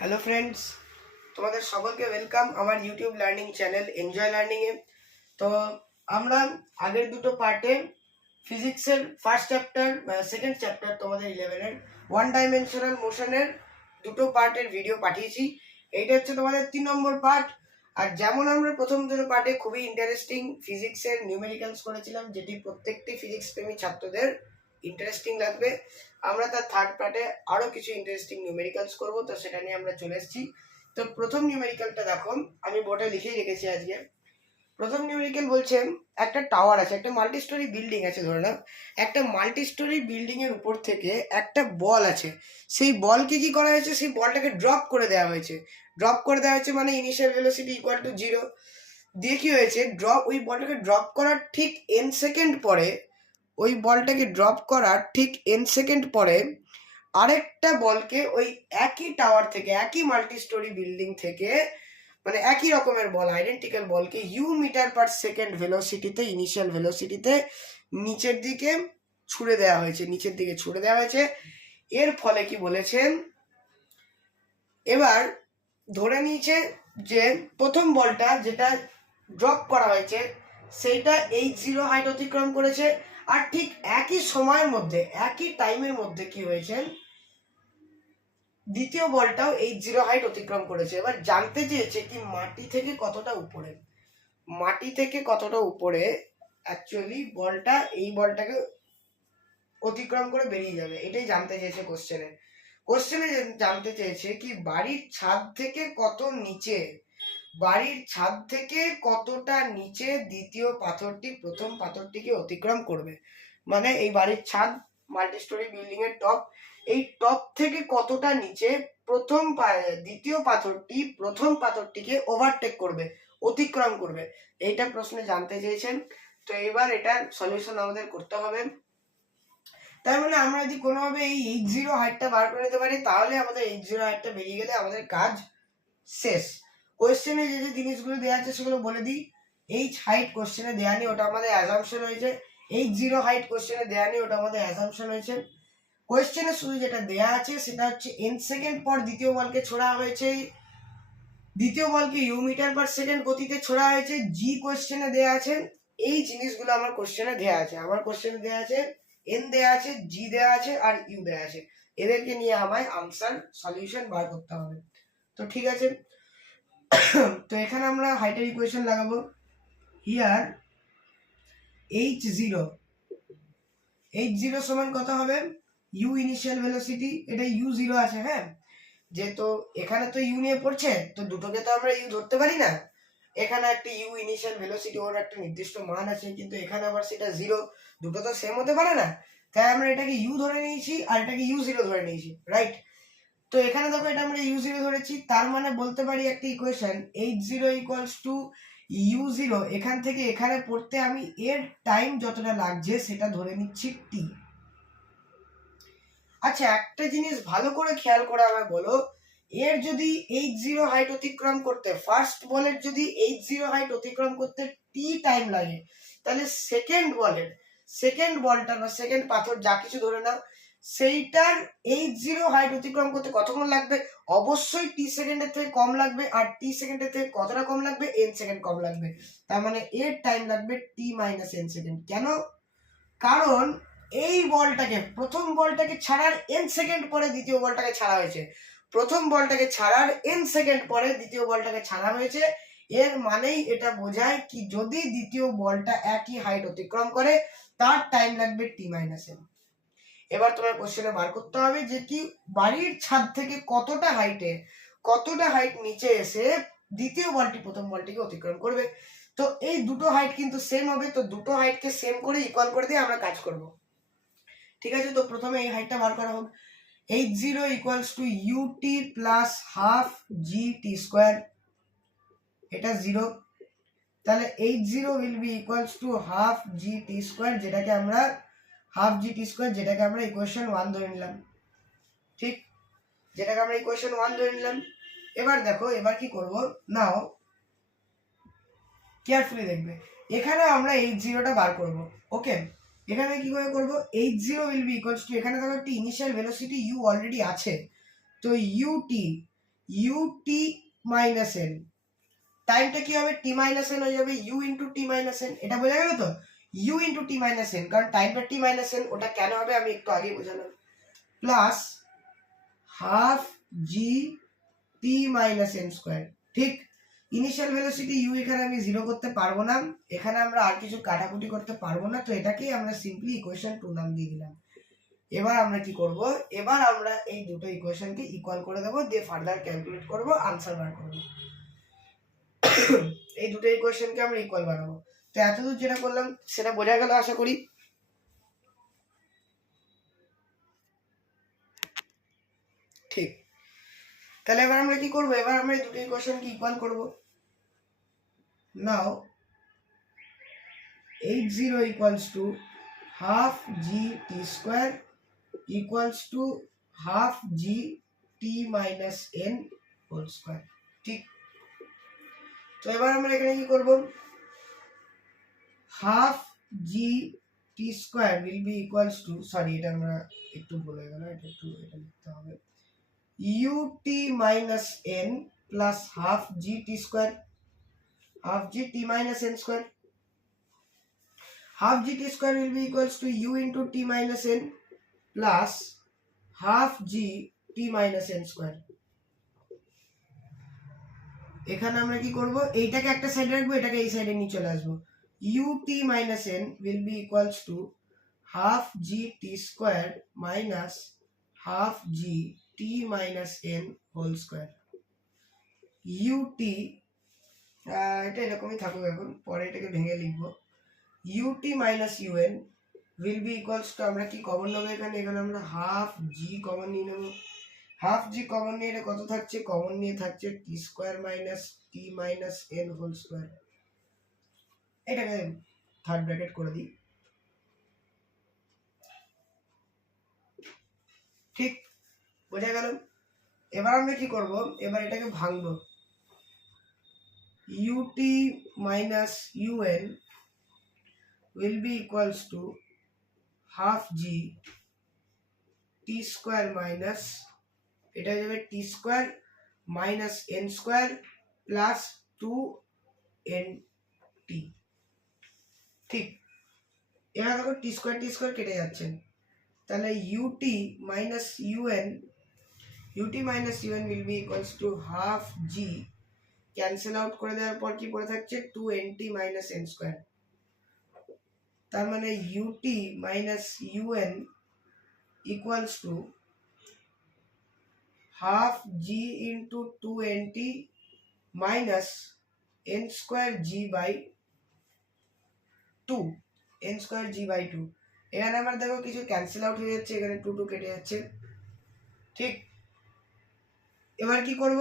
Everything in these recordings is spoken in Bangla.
হ্যালো ফ্রেন্ডস, তোমাদের সকলকে ওয়েলকাম আমার ইউটিউব লার্নিং চ্যানেল এনজয় লার্নিংয়ে। তো আমরা আগের দুটো পার্টে ফিজিক্সের ফার্স্ট চ্যাপ্টার সেকেন্ড চ্যাপ্টার তোমাদের 11-এর ওয়ান ডাইমেনশনাল মোশনের দুটো পার্টের ভিডিও পাঠিয়েছি। এইটা হচ্ছে তোমাদের 3 নম্বর পার্ট। আর যেমন আমরা প্রথম দুটো পার্টে খুবই ইন্টারেস্টিং ফিজিক্সের নিউমেরিক্যালস করেছিলাম, যেটি প্রত্যেকটি ফিজিক্স প্রেমী ছাত্রদের ইন্টারেস্টিং লাগবে, আমরা তার থার্ড পার্টে আরও কিছু ইন্টারেস্টিং নিউমেরিক্যালস করবো। তো সেটা নিয়ে আমরা চলে এসেছি। তো প্রথম নিউমেরিক্যালটা দেখো, আমি বোর্ডে লিখেই রেখেছি আজকে। প্রথম নিউমেরিক্যাল বলছে একটা টাওয়ার আছে, একটা মাল্টি স্টোরি বিল্ডিং আছে। ধরে নাও একটা মাল্টি স্টোরি বিল্ডিং এর উপর থেকে একটা বল আছে। সেই বলকে কি করা হয়েছে, সেই বলটাকে ড্রপ করে দেওয়া হয়েছে। ড্রপ করে দেওয়া হয়েছে মানে ইনিশিয়াল ভেলোসিটি ইকুয়াল টু 0 দিয়ে কি হয়েছে, ওই বলটাকে ড্রপ করার ঠিক n সেকেন্ড পরে, ওই বলটাকে ড্রপ করার ঠিক n সেকেন্ড পরে আরেকটা বলকে ওই একই টাওয়ার থেকে, একই মাল্টি স্টোরি বিল্ডিং থেকে, মানে একই রকমের বল, আইডেন্টিক্যাল বলকে ইউ মিটার পার সেকেন্ড ভেলোসিটিতে, ইনিশিয়াল ভেলোসিটিতে নিচের দিকে ছুড়ে দেওয়া হয়েছে। এর ফলে কি বলেছেন, এবার ধরে নিয়েছে যে প্রথম বলটা যেটা ড্রপ করা হয়েছে সেইটা h0 হাইট অতিক্রম করেছে। আর ঠিক একই সময়ের মধ্যে, একই টাইমের মধ্যে কি হয়েছে, দ্বিতীয় বলটাও h0 হাইট অতিক্রম করেছে। এবার জানতে চেয়েছে কি মাটি থেকে কতটা উপরে অ্যাকচুয়ালি বলটা এই বলটাকে অতিক্রম করে বেরিয়ে যাবে, এটাই জানতে চেয়েছে কোশ্চেনে জানতে চেয়েছে কি বাড়ির ছাদ থেকে কতটা নিচে দ্বিতীয় পাথরটি প্রথম পাথরটিকে অতিক্রম করবে। মানে এই বাড়ির ছাদ, মাল্টি স্টোরি বিল্ডিং এর টপ, এই টপ থেকে কতটা নিচে দ্বিতীয় পাথরটি প্রথম পাথরটিকে ওভারটেক করবে, অতিক্রম করবে, এইটা প্রশ্নে জানতে চেয়েছেন। তো এবার এটার সলিউশন আমাদের করতে হবে। তার মানে আমরা যদি কোনোভাবে এই h0 হাইটটা বার করে নিতে পারি, তাহলে আমাদের h0 হাইটটা বেরিয়ে গেলে আমাদের কাজ শেষ। কোশ্চেনে যে যে জিনিসগুলো দেওয়া আছে সেগুলো বলে দিই। হাইট কোশ্চেনে দেওয়া নেই, ওটা আমাদের অ্যাজাম্পশন হয়েছে। h0 হাইট কোশ্চেনে দেওয়া নেই, ওটা আমাদের অ্যাজাম্পশন হয়েছে। কোশ্চেনে শুধু যেটা দেওয়া আছে সেটা হচ্ছে n সেকেন্ড পর দ্বিতীয় বলকে ছোড়া হয়েছে, দ্বিতীয় বলকে ইউ মিটার পার সেকেন্ড গতিতে ছোড়া হয়েছে। জি কোশ্চেনে দেওয়া আছে। এই জিনিসগুলো আমার কোশ্চেনে দেওয়া আছে, n দেওয়া আছে, জি দেওয়া আছে, আর ইউ দেওয়া আছে। এদেরকে নিয়ে আমায় আনসার সলিউশন বার করতে হবে। তো ঠিক আছে, তো এখানে আমরা হাইটের ইকুয়েশন লাগাবো। হিয়ার h0 সমান কত হবে, u ইনিশিয়াল ভেলোসিটি, এটা u0 আছে। হ্যাঁ, যেহেতু এখানে তো ইউ নিয়ে পড়ছে, তো দুটোকে তো আমরা ইউ ধরতে পারি না। এখানে একটা ইউ ইনিশিয়াল ভেলোসিটি, ওর একটা নির্দিষ্ট মান আছে, কিন্তু এখানে আবার সেটা 0, দুটো তো সেম হতে পারে না। তাই আমরা এটাকে ইউ ধরে নিয়েছি আর এটাকে u0 ধরে নিয়েছি, রাইট। তো এখানে দেখো এটা আমরা u0 ধরেছি, তার মানে বলতে পারি একটা equation h0 equals to u0, এখান থেকে এখানে পড়তে আমি এর টাইম যতটা লাগছে সেটা ধরে নিচ্ছি t। আচ্ছা, একটা জিনিস ভালো করে খেয়াল করে আমায় বলো, এর যদি h0 হাইট অতিক্রম করতে, ফার্স্ট বলের যদি h0 হাইট অতিক্রম করতে t টাইম লাগে, তাহলে সেকেন্ড বলটার বা সেকেন্ড পাথর যা কিছু ধরে নাও, সেইটার h0 হাইট অতিক্রম করতে কতক্ষণ লাগবে, অবশ্যই t সেকেন্ডের থেকে কম লাগবে। আর t সেকেন্ডের থেকে কতটা কম লাগবে, n সেকেন্ড কম লাগবে। তার মানে এর টাইম লাগবে t মাইনাস n সেকেন্ড। কেন? কারণ এই বলটাকে, প্রথম বলটাকে ছাড়ার n সেকেন্ড পরে দ্বিতীয় বলটাকে ছাড়া হয়েছে, প্রথম বলটাকে ছাড়ার n সেকেন্ড পরে দ্বিতীয় বলটাকে ছাড়া হয়েছে। এর মানেই এটা বোঝায় কি যদি দ্বিতীয় বলটা একই হাইট অতিক্রম করে তার টাইম লাগবে t মাইনাস n। এবার তোমার কোশ্চেনে বার করতে হবে যে কি বাড়ির ছাদ থেকে কতটা হাইট নিচে এসে দ্বিতীয় বলটি প্রথম বলটিকে অতিক্রম করবে। তো এই দুটো হাইট কিন্তু সেম হবে, তো দুটো হাইটকে সেম করে ইকুয়াল করে দিয়ে আমরা কাজ করব। ঠিক আছে, তো প্রথমে এই হাইটটা বার করা হোক। h0 equals to ut plus half gt square, এটা 0, তাহলে h0 will be equals to half gt square, যেটাকে আমরা ইকুয়েশন 1 ধরে নিলাম। ঠিক, যেটাকে আমরা ইকুয়েশন 1 ধরে নিলাম। এবার দেখো, এবার কি করব, নাও কেয়ারফুলি দেখবে, এখানে আমরা h0টা বার করব। ওকে, এখানে কি করে করব, h0 will be equals two, এখানে দেখো একটা ইনিশিয়াল ভেলোসিটি u অলরেডি আছে, তো ut U T minus N, টাইমটা কি হবে টি মাইনাস এন হয়ে যাবে U into T minus N, এটা বোঝা গেল তো, U into T minus N, কারণ টাইমটা টি মাইনাস এন, ওটা কেন হবে আমি একটু আগে বোঝালাম, প্লাস হাফ জি টি মাইনাস এন স্কোয়ার। ঠিক, ইনিশিয়াল ভেলোসিটি ইউ এখানে আমি জিরো করতে পারবো না, এখানে আমরা আর কিছু কাটাকুটি করতে পারবো না, তো এটাকেই আমরা সিম্পলি ইকুয়েশন 2 নাম দিয়ে দিলাম। এবার আমরা কি করব, এবার আমরা এই দুটো ইকুয়েশনকে ইকুয়াল করে দেবো, দিয়ে ফার্দার ক্যালকুলেট করব, আনসার বার করব। এই দুটো ইকুয়েশনকে আমরা ইকুয়াল বানাবো। তো এতদূর যেটা করলাম সেটা বোঝা গেল আশা করি। ঠিক, তাহলে এবার আমরা কি করব, এবার আমরা এই দুটো ইকুয়েশনকে ইকুয়াল করব। নাও h0 equals to half gt square equals to half gt minus n whole square। ঠিক, তো এবার আমরা এখানে কি করব, half gt square will be equals to, sorry এটা আমরা একটু ভুলে গেল, এটা লিখতে হবে, ut minus n plus half gt square, half gt minus n square, half gt square will be equals to u into t minus n plus half g t minus n square। এখানে আমরা কি করব, এইটাকে একটা সাইডে রাখবো, এটাকে এই সাইডে নিয়ে চলে আসবো, u t minus n will be equals to half g t square minus half g t minus n whole square। u t এটা এরকমই থাকুক, এখন পরে এটাকে ভেঙে লিখবো, ut minus un will be equals to, আমরা কি কমন নেবো এখানে, এখানে আমরা হাফ জি কমন নিয়ে নেবো, হাফ জি কমন নিয়ে এটা কত থাকছে, কমন নিয়ে থাকছে টি স্কোয়ার মাইনাস টি মাইনাস এন হোল স্কোয়ার, এটাকে থার্ড ব্র্যাকেট করে দিই। ঠিক, বোঝা গেল। এবার আমরা কি করব, এবার এটাকে ভাঙবো, ut minus un will be equals to half g t square minus, এটা হয়ে যাবে T square minus N square plus 2nt। ঠিক, এবার দেখো টি স্কোয়ার কেটে যাচ্ছে, তাহলে ut minus un will be equals to half g, cancel out করে দেওয়ার পর কি পড়ে থাকছে 2nt minus n স্কোয়ার, তার মানে ut minus un equals to half g into 2nt minus n square g by 2, n square g by 2। এখানে আমার দেখো কিছু ক্যান্সেল আউট হয়ে যাচ্ছে, এখানে 2 2 কেটে যাচ্ছে। ঠিক, এবার কি করব,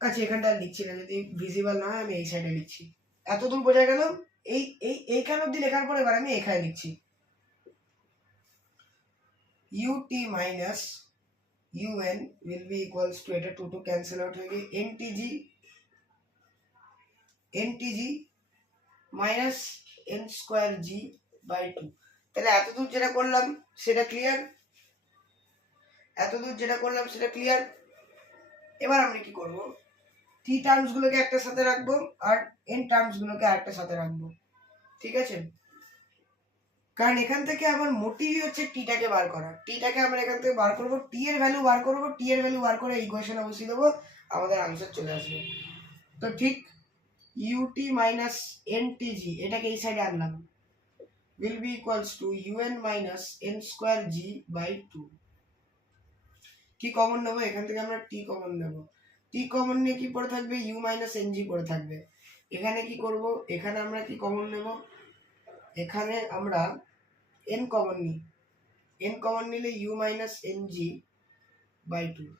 আচ্ছা এখানটা লিখছি না, যদি ভিজিবল না হয় আমি এই সাইডে লিখছি। এতদূর বোঝা গেল, এইখান অবধি লেখার পর এবার আমি এখানে লিখছি, ut minus un will be equals to, এটা 2 2 ক্যান্সেল আউট হয়ে গিয়ে ntg minus n square g by 2। তাহলে এতদূর যেটা করলাম সেটা ক্লিয়ার, এবার আমরা কি করব, টি টার্মস গুলোকে একটা সাথে রাখবো আর এন টার্মস গুলোকে আরেকটা সাথে রাখবো। ঠিক আছে, কারণ এখান থেকে আমার মোটিভই হচ্ছে টিটাকে বার করা, টিটাকে আমরা এখান থেকে বার করবো, টি এর ভ্যালু বার করবো, টি এর ভ্যালু বার করে ইকুয়েশনে বসিয়ে দেবো, আমাদের আনসার চলে আসবে। তো ঠিক, ut minus ntg এটাকে এই সাইডে আনলাম, will be equals to un minus n square g by 2। কি কমন নেবো, এখান থেকে আমরা টি কমন নেব, টি কমন নিয়ে কি পড়ে থাকবে, u minus ng পড়ে থাকবে। এখানে কি করব, এখানে আমরা কি কমন নেব, এখানে আমরা n কমন নিই, n কমন নিলে u minus ng by 2।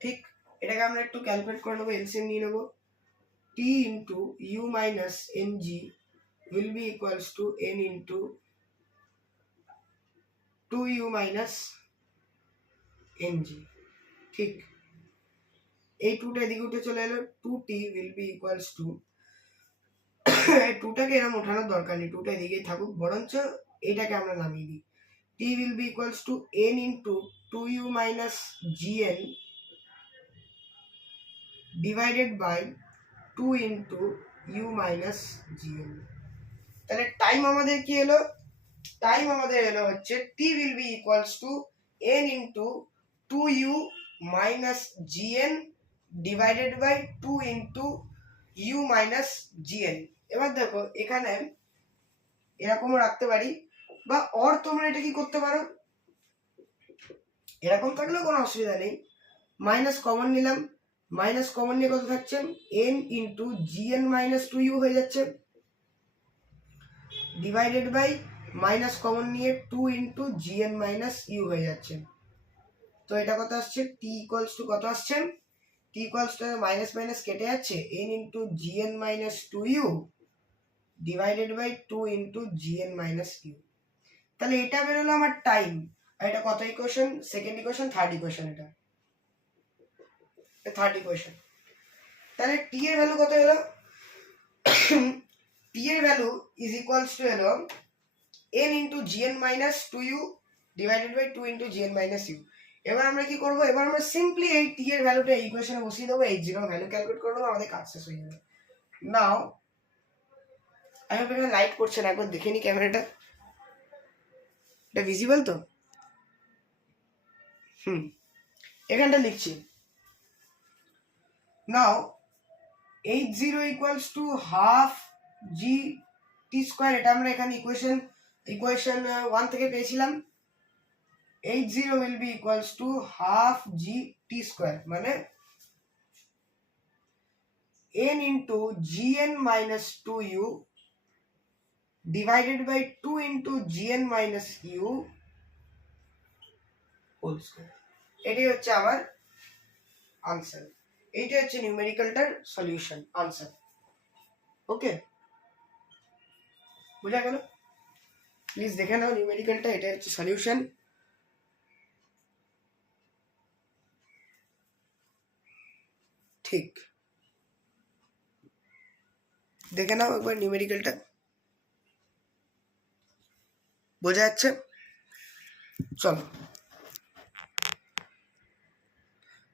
ঠিক, এটাকে আমরা একটু ক্যালকুলেট করে নেবো, এলসিএম নিয়ে নেবো, t into u minus ng will be equals to n into 2u minus ng। ঠিক, এই 2টা এদিকে উঠে চলে এলো, 2t will be equals to, এই 2টাকে এরকম ওঠানোর দরকার নেই, 2টা এদিকেই থাকুক, বরঞ্চ এইটাকে আমরা নামিয়ে দিই, t will be equals to n into 2u minus gn divided by 2 into u minus gn। তাহলে টাইম আমাদের কি হলো, টাইম আমাদের এলো হচ্ছে t will be equals to n into 2u minus gn divided by 2 into u minus gn। এবার দেখো এখানে এরকম রাখতে পারি, বা অর তোমরা এটা কি করতে পারো, এরকম থাকলেও কোনো অসুবিধা নেই, মাইনাস কমন নিলাম, মাইনাস কমন নিয়ে কত থাকছে n into gn minus 2u হয়ে যাচ্ছে, ডিভাইডেড বাই মাইনাস কমন নিয়ে 2 ইন্টু gn মাইনাস u হয়ে যাচ্ছে। তো এটা কত আসছে, t ইকুয়ালস টু কত আসছে, t equals to minus minus কেটে যাচ্ছে n into gn minus 2u divided by 2 into gn minus u। তাহলে এটা বেরোলো আমার টাইম, আর এটা কত equation, second equation, third equation, এটা থার্ড ইকুয়েশন। তাহলে t এর ভ্যালু কত হলো, t এর ভ্যালু ইজ ইকুয়ালস টু হলো n into gn minus 2u divided by 2 into gn minus u। এবার আমরা কি করবো, এবার আমরা সিম্পলি এই t এর ভ্যালুটা এই ইকুয়েশনে বসিয়ে দেবো, এই জিরো ভ্যালু ক্যালকুলেট করে দেবো, আমাদের কাজ শেষ হয়ে যাবে। নাও আমি আপনাকে লাইট করছে না, একবার দেখে নি ক্যামেরাটা, এটা ভিজিবল তো, এখানটা লিখছি। নাও h0 equals to half G T square, এটা আমরা এখানে ইকুয়েশন 1 থেকে পেয়েছিলাম। h0 will be equals to half g t square, মানে n into gn minus 2u divided by 2 into gn minus u whole square। এটাই হচ্ছে আমার আনসার, এইটা হচ্ছে নিউমেরিক্যালটার সলিউশন আনসার। ওকে, বুঝা গেল? প্লিজ দেখে নাও নিউমেরিক্যালটা, এটা হচ্ছে সলিউশন। ঠিক, দেখে নাও একবার নিউমেরিক্যালটা, বোঝা যাচ্ছে? চলো,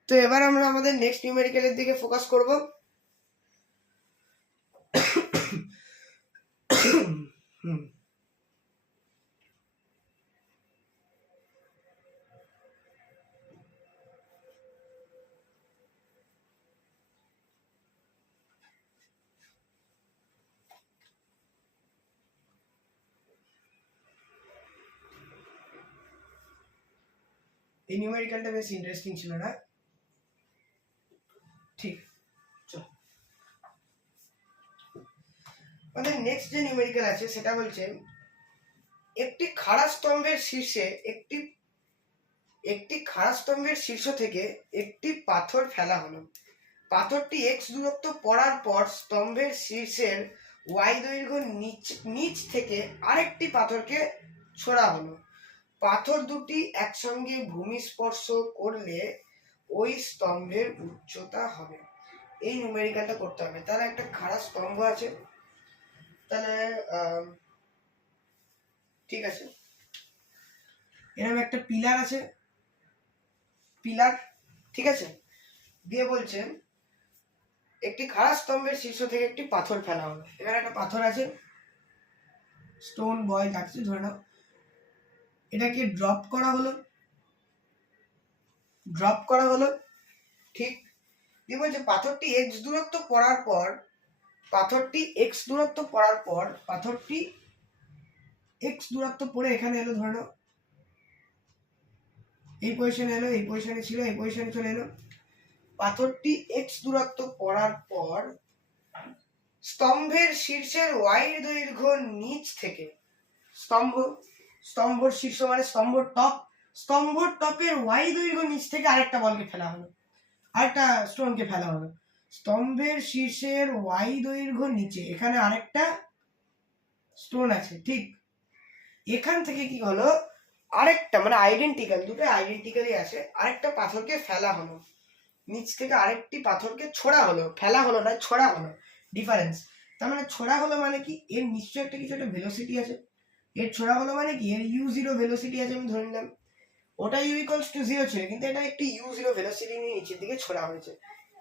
তো এবার আমরা আমাদের নেক্সট নিউমেরিক্যালের দিকে ফোকাস করব। এই নিউমেরিক্যালটা বেশ ইন্টারেস্টিং ছিল না? ঠিক, চলো আমাদের নেক্সট যে নিউমেরিক্যাল আছে সেটা বলছে একটি খাড়া স্তম্ভের শীর্ষে একটি খাড়া স্তম্ভের শীর্ষ থেকে একটি পাথর ফেলা হলো। পাথরটি x দূরত্ব পড়ার পর স্তম্ভের শীর্ষের y দৈর্ঘ্য নিচ থেকে আরেকটি পাথরকে ছোড়া হলো। পাথর দুটি একসঙ্গে ভূমি স্পর্শ করলে ওই স্তম্ভের উচ্চতা হবে। এই নিউমেরিক্যালটা করতে হবে। তার একটা খাড়া স্তম্ভ আছে, তাহলে ঠিক আছে, এরকম একটা পিলার আছে, পিলার, ঠিক আছে, দিয়ে বলছে একটি খাড়া স্তম্ভের শীর্ষ থেকে একটি পাথর ফেলা হলো। এখানে একটা পাথর আছে, স্টোন বয় থাকছে ধরে নাও, এটাকে ড্রপ করা হলো, ঠিক, দিয়ে বলছে পাথরটি এক্স দূরত্ব পড়ার পর পাথরটি এক্স দূরত্ব পড়ে এখানে এলো, ধরে নাও এই পজিশনে এলো, এই পজিশনে ছিল, এই পজিশনে চলে এলো। পাথরটি এক্স দূরত্ব পড়ার পর স্তম্ভের শীর্ষের ওয়াই দৈর্ঘ্য নিচ থেকে, স্তম্ভর শীর্ষ মানে স্তম্ভর টপের ওয়াই দৈর্ঘ্য নিচ থেকে আরেকটা বলকে ফেলা হলো, আরেকটা স্টোনকে ফেলা হলো। স্তম্ভের শীর্ষের ওয়াই দৈর্ঘ্য নিচে এখানে আরেকটা স্টোন আছে, ঠিক, এখান থেকে কি হলো আরেকটা, মানে আইডেন্টিক্যাল, দুটো আইডেন্টিক্যালই আছে, আরেকটা পাথরকে ফেলা হলো, নিচ থেকে আরেকটি পাথরকে ছোড়া হলো, ফেলা হলো না, ছোড়া হলো, ডিফারেন্স। তার মানে ছোড়া হলো মানে কি, এর নিশ্চয়ই একটা কিছু একটা ভেলোসিটি আছে, এর ছোড়া হলো মানে কি, এর ইউ জিরো ভেলোসিটি আছে আমি ধরে নিলাম, ওটা ইউ ইকুয়ালস টু জিরো ছিল, কিন্তু এটা একটি ইউ জিরো ভেলোসিটি নিয়ে নিচের দিকে ছোড়া হয়েছে,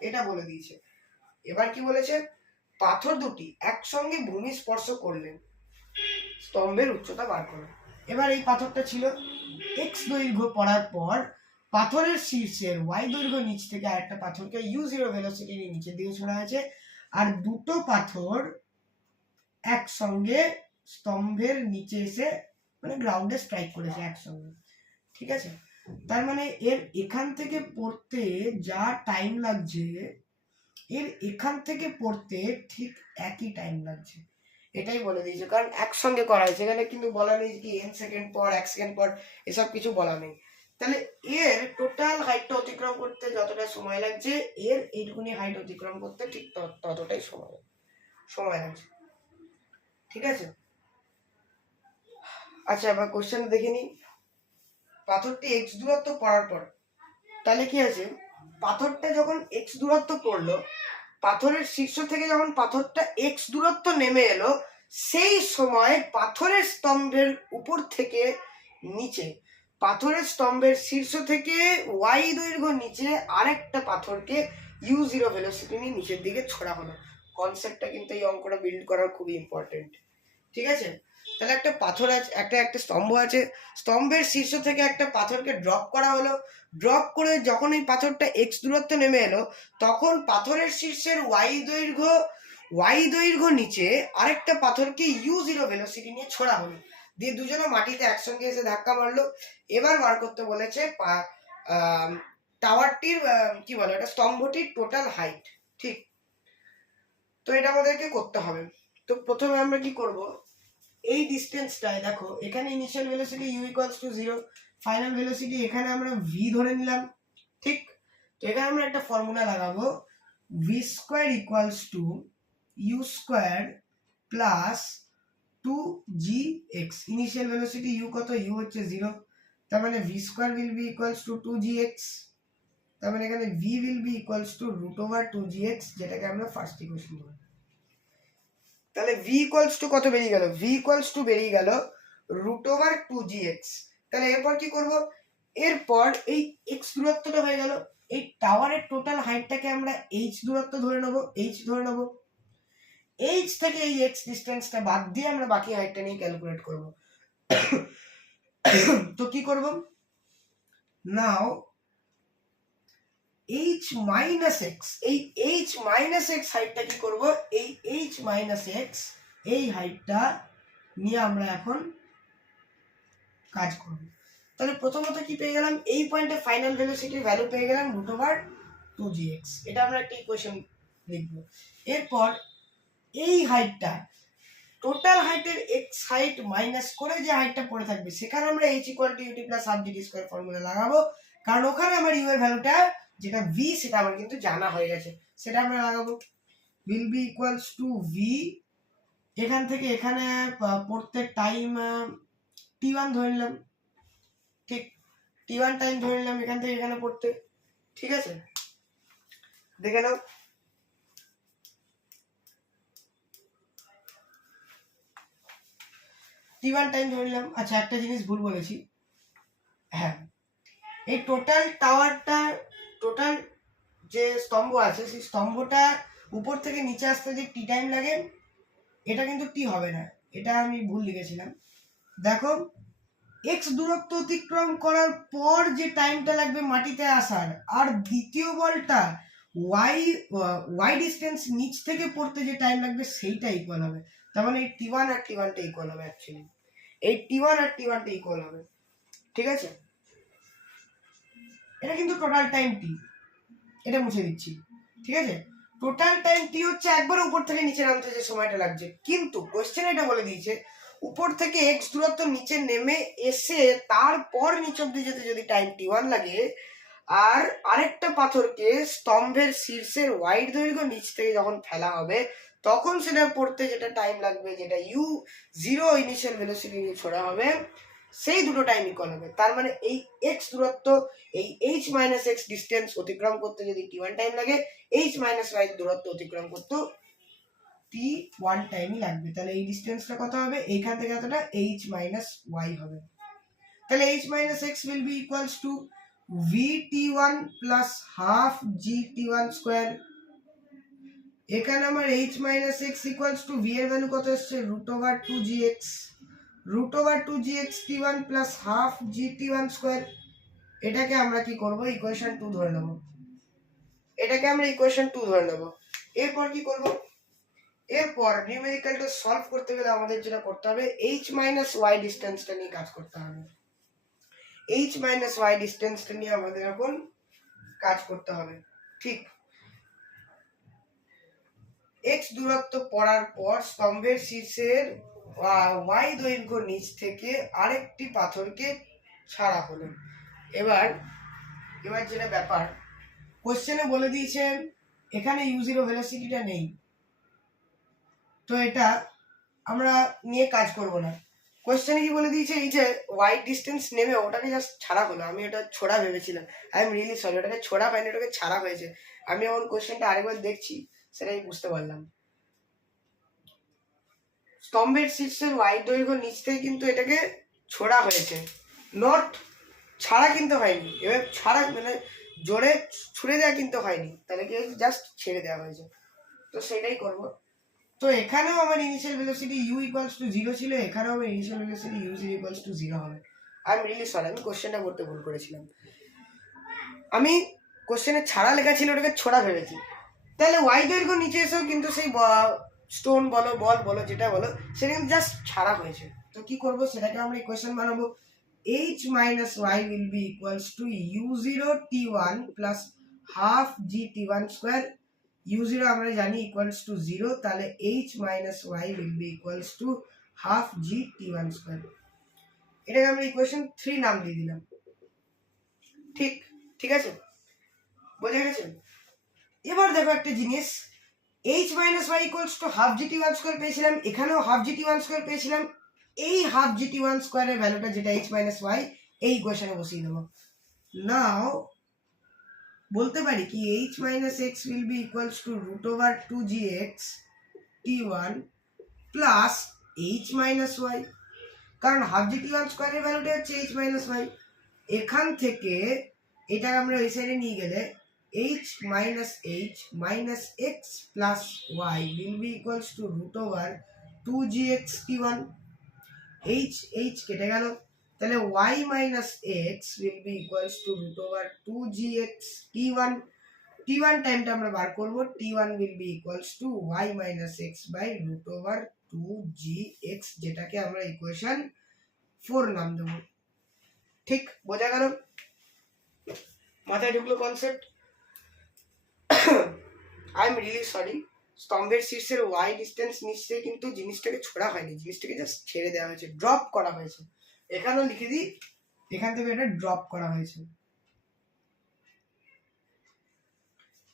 এটা বলে দিয়েছে। এবার কি বলেছে, পাথর দুটি একসঙ্গে ভূমি স্পর্শ করলেন, স্তম্ভের উচ্চতা বার করো। এবার এই পাথরটা ছিল এক্স দৈর্ঘ্য পড়ার পর পাথরের শীর্ষের ওয়াই দৈর্ঘ্য নিচ থেকে আরেকটা পাথরকে ইউ জিরো ভেলোসিটি নিয়ে নিচের দিকে ছোড়া হয়েছে, আর দুটো পাথর একসঙ্গে স্তম্ভের নিচে এসে মানে গ্রাউন্ডে স্ট্রাইক করেছে একসঙ্গে, ঠিক আছে। তার মানে এর এখান থেকে পড়তে যা টাইম লাগছে, এর এখান থেকে পড়তে ঠিক একই টাইম লাগছে, এটাই বলে দিয়েছে, কারণ একসঙ্গে করা হয়েছে, এখানে কিন্তু বলা নেই কি এন সেকেন্ড পর, এক সেকেন্ড পর, এসব কিছু বলা নেই। তাহলে এর টোটাল হাইটটা অতিক্রম করতে যতটা সময় লাগছে, এর এইটুকুনি হাইট অতিক্রম করতে ঠিক ততটাই সময় লাগছে, ঠিক আছে। আচ্ছা, এবার কোশ্চেন দেখে নিই। পাথরটি এক্স দূরত্ব পড়ার পর, তাহলে কি আছে, পাথরটা যখন এক্স দূরত্ব পড়লো, পাথরের শীর্ষ থেকে যখন পাথরটা এক্স দূরত্ব নেমে এলো, সেই সময় পাথরের স্তম্ভের উপর থেকে নিচে, পাথরের স্তম্ভের শীর্ষ থেকে ওয়াই দৈর্ঘ্য নিচে আরেকটা পাথরকে ইউ জিরো ভেলোসিটি নিয়ে নিচের দিকে ছোড়া হলো। কনসেপ্টটা কিন্তু এই অঙ্কটা বিল্ড করার খুবই ইম্পর্টেন্ট, ঠিক আছে। তাহলে একটা পাথর আছে, একটা স্তম্ভ আছে, স্তম্ভের শীর্ষ থেকে একটা পাথরকে ড্রপ করা হলো, ড্রপ করে যখন এই পাথরটা এক্স দূরত্ব নেমে এলো, তখন পাথরের শীর্ষের ওয়াই দৈর্ঘ্য নিচে আরেকটা পাথরকে ইউ জিরো ভেলোসিটি নিয়ে ছোড়া হলো, দিয়ে দুজনে মাটিতে একসঙ্গে এসে ধাক্কা মারলো। এবার বার করতে বলেছে টাওয়ারটির কি বলে, এটা স্তম্ভটির টোটাল হাইট, ঠিক। তো এটা আমাদেরকে করতে হবে। তো প্রথমে আমরা কি করব, এই ডিস্টেন্সটায় দেখো, এখানে initial velocity U equals to zero, final velocity এখানে আমরা ভি ধরে নিলাম, ঠিক। তো এখানে আমরা একটা ফর্মুলা লাগাবো, V square equals to U square plus two G X. Initial velocity U কত, ইউ হচ্ছে জিরো, তার মানে V square will be equals to two G X, তার মানে এখানে V will be equals to root over two G X, যেটাকে আমরা ফার্স্ট ইকুয়েশন বলি। তাহলে v ইকুয়ালস টু কত বেরিয়ে গেল, v ইকুয়ালস টু বেরিয়ে গেল root over two G x. তাহলে এরপর কি করব, এরপর এই এক্স দূরত্বটা হয়ে গেল, এই টাওয়ারের টোটাল হাইটটাকে আমরা এইচ দূরত্ব ধরে নেব, এইচ ধরে নেব, এইচ থেকে এই এক্স ডিস্টেন্সটা বাদ দিয়ে আমরা বাকি হাইটটা নিয়ে ক্যালকুলেট করব। তো কি করব, নাও h মাইনাস এক্স, এই h মাইনাস এক্স হাইটটা কি করব, এই h মাইনাস এক্স এই হাইটটা নিয়ে আমরা এখন কাজ করব। তাহলে প্রথমত কি পেয়ে গেলাম, এই পয়েন্টে ফাইনাল ভেলোসিটির ভ্যালু পেয়ে গেলাম root over two G x, এটা আমরা একটা ইকুয়েশন লিখব। এরপর এই হাইটটা, টোটাল হাইটের এক্স হাইট মাইনাস করে যে হাইটটা পড়ে থাকবে, সেখানে আমরা h equal to U T plus half G T square formula লাগাবো, কারণ ওখানে আমার ইউ এর ভ্যালুটা যেটা ভি সেটা আমার কিন্তু জানা হয়ে গেছে, সেটা আমরা লাগাবো। Will be equals to V, এখান থেকে এখানে পড়তে টাইম t1 ধরে নিলাম, ঠিক, t1 টাইম ধরে নিলাম এখান থেকে এখানে পড়তে, ঠিক আছে। দেখে নাও, t1 টাইম ধরে নিলাম। আচ্ছা, একটা জিনিস ভুল বলেছি, হ্যাঁ, এই টোটাল টাওয়ারটা, টোটাল যে স্তম্ভ আছে সেই স্তম্ভটা উপর থেকে নিচে আসতে যে টি টাইম লাগে, এটা কিন্তু টি হবে না, এটা আমি ভুল লিখেছিলাম। দেখো, এক্স দূরত্ব অতিক্রম করার পর যে টাইমটা লাগবে মাটিতে আসার, আর দ্বিতীয় বলটা ওয়াই ডিস্টেন্স নিচ থেকে পড়তে যে টাইম লাগবে সেইটা ইকুয়াল হবে। তার মানে এই টি1 আর টি1টা ইকুয়াল হবে, অ্যাকচুয়ালি এই টি1 আর টি1টা ইকুয়াল হবে, ঠিক আছে। এটা কিন্তু টোটাল টাইম টি, এটা মুছে দিচ্ছি, ঠিক আছে। টোটাল টাইম টি হচ্ছে একবার উপর থেকে নিচে নামতে যে সময়টা লাগছে, কিন্তু কোশ্চেন এটা বলে দিয়েছে উপর থেকে এক্স দূরত্ব নিচে নেমে এসে তারপর নিচ অব্দি যেতে যদি টাইম টি1 লাগে, আর আরেকটা পাথরকে স্তম্ভের শীর্ষের ওয়াইড দৈর্ঘ্য নিচ থেকে যখন ফেলা হবে, তখন সেটা পড়তে যেটা টাইম লাগবে, যেটা ইউ জিরো ইনিশিয়াল ভেলোসিটি নিয়ে ছোড়া হবে, সেই দুটো টাইম ইকুয়াল হবে। তার মানে এই এক্স দূরত্ব, এই এইচ মাইনাস এক্স ডিস্টেন্স অতিক্রম করতে যদি টি1 টাইম লাগে, এইচ মাইনাস ওয়াই দূরত্ব অতিক্রম করতে টি ওয়ান টাইমই লাগবে। তাহলে এই ডিস্টেন্সটা কত হবে, এইখান থেকে এতটা এইচ মাইনাস ওয়াই হবে। তাহলে H minus X will be equals to V T one plus half G T one square. এখানে আমার H minus X equals to V এর ভ্যালু কত এসছে, root over two G X, root over two G X T one plus half G T one square. এটাকে আমরা কি করব, ইকুয়েশন 2 ধরে নেব। এটাকে আমরা ইকুয়েশন 2 ধরে নেব। এরপর কি করব, এরপর নিউমেরিক্যালটা সলভ করতে গেলে আমাদের যেটা করতে হবে, এইচ মাইনাস ওয়াই ডিস্টেন্সটা নিয়ে কাজ করতে হবে। এইচ মাইনাস ওয়াই ডিস্টেন্সটা নিয়ে আমাদের এখন কাজ করতে হবে। ঠিক, এক্স দূরত্ব পড়ার পর স্তম্ভের শীর্ষের ওয়াই দৈর্ঘ্য নিচ থেকে আরেকটি পাথরকে ছাড়া হলো। এবার যেটা ব্যাপার, কোশ্চেনে বলে দিয়েছে এখানে ইউ জিরো ভেলোসিটিটা নেই, তো এটা আমরা নিয়ে কাজ করব না। কোশ্চেনে কি বলে দিয়েছে, এই যে ওয়াই ডিস্টেন্স নেমে ওটাকে জাস্ট ছাড়া হলো। আমি ওটা ছোড়া ভেবেছিলাম, আই এম রিয়েলি সরি, ওটাকে ছোড়া পাইনি, ওটাকে ছাড়া হয়েছে। আমি এখন কোশ্চেনটা আরেকবার দেখছি, সেটাই বুঝতে পারলাম। স্তম্ভের শীর্ষের ওয়াই দৈর্ঘ্য নিচ থেকে কিন্তু এটাকে ছোড়া হয়েছে, নট ছাড়া কিন্তু হয়নি। এবার ছাড়া মানে জোরে ছুড়ে দেওয়া কিন্তু হয়নি, তাহলে কি জাস্ট ছেড়ে দেওয়া হয়েছে। তো সেটাই করব। তো এখানেও আমার initial velocity U equals to 0 ছিল, এখানেও আমার initial velocity U zero equals to 0 হবে। আই এম রিয়েলি সরি, আমি কোশ্চেনটা করতে ভুল করেছিলাম। আমি কোশ্চেনে ছাড়া লেখা ছিল, ওটাকে ছোড়া ভেবেছি। তাহলে ওয়াই দৈর্ঘ্য নিচে এসেও কিন্তু সেই স্টোন বলো বল বলো যেটা বলো, সেটা কিন্তু জাস্ট ছাড়া হয়েছে। তো কি করব, সেটাকে আমরা ইকুয়েশন বানাবো। H minus Y will be equals to U zero T one plus half G T one square. U zero আমরা জানি ইকুয়ালস টু 0, তাহলে H minus Y will be equals to half G T one square. এটাকে আমরা ইকুয়েশন 3 নাম দিয়ে দিলাম। ঠিক ঠিক আছে, বোঝা গেছে? এবার দেখো একটা জিনিস, H minus Y equals to half G T one square পেয়েছিলাম, এখানেও half G T one square পেয়েছিলাম। এই হাফ জি টি ওয়ান স্কোয়ারের ভ্যালুটা যেটা এইচ মাইনাস ওয়াই, এই ইকুয়েশনে বসিয়ে দেবো। নাও বলতে পারি কি, H minus X will be equals to root over two G X T one plus H minus Y, কারণ হাফ জি টি ওয়ান স্কোয়ারের ভ্যালুটা হচ্ছে এইচ মাইনাস ওয়াই। এখান থেকে এটা আমরা এই সাইডে নিয়ে গেলে h minus x plus y will be equals to root over 2gx t1. h কেটে গেল, তাহলে y minus x will be equals to root over 2gx t1. t1 টাইমটা আমরা বার করব, t1 will be equals to y minus x by root over 2gx, যেটাকে আমরা ইকুয়েশন 4 নাম দেব। ঠিক, বোঝা গেল? মাথায় ঢুকলো concept? I am really sorry, স্তম্ভের শীর্ষের ওয়াই ডিস্টেন্স নিচে কিন্তু জিনিসটাকে ছোড়া হয়নি, জিনিসটাকে জাস্ট ছেড়ে দেওয়া হয়েছে, ড্রপ করা হয়েছে। এখানেও লিখে দিই, এখান থেকে এটা ড্রপ করা হয়েছে।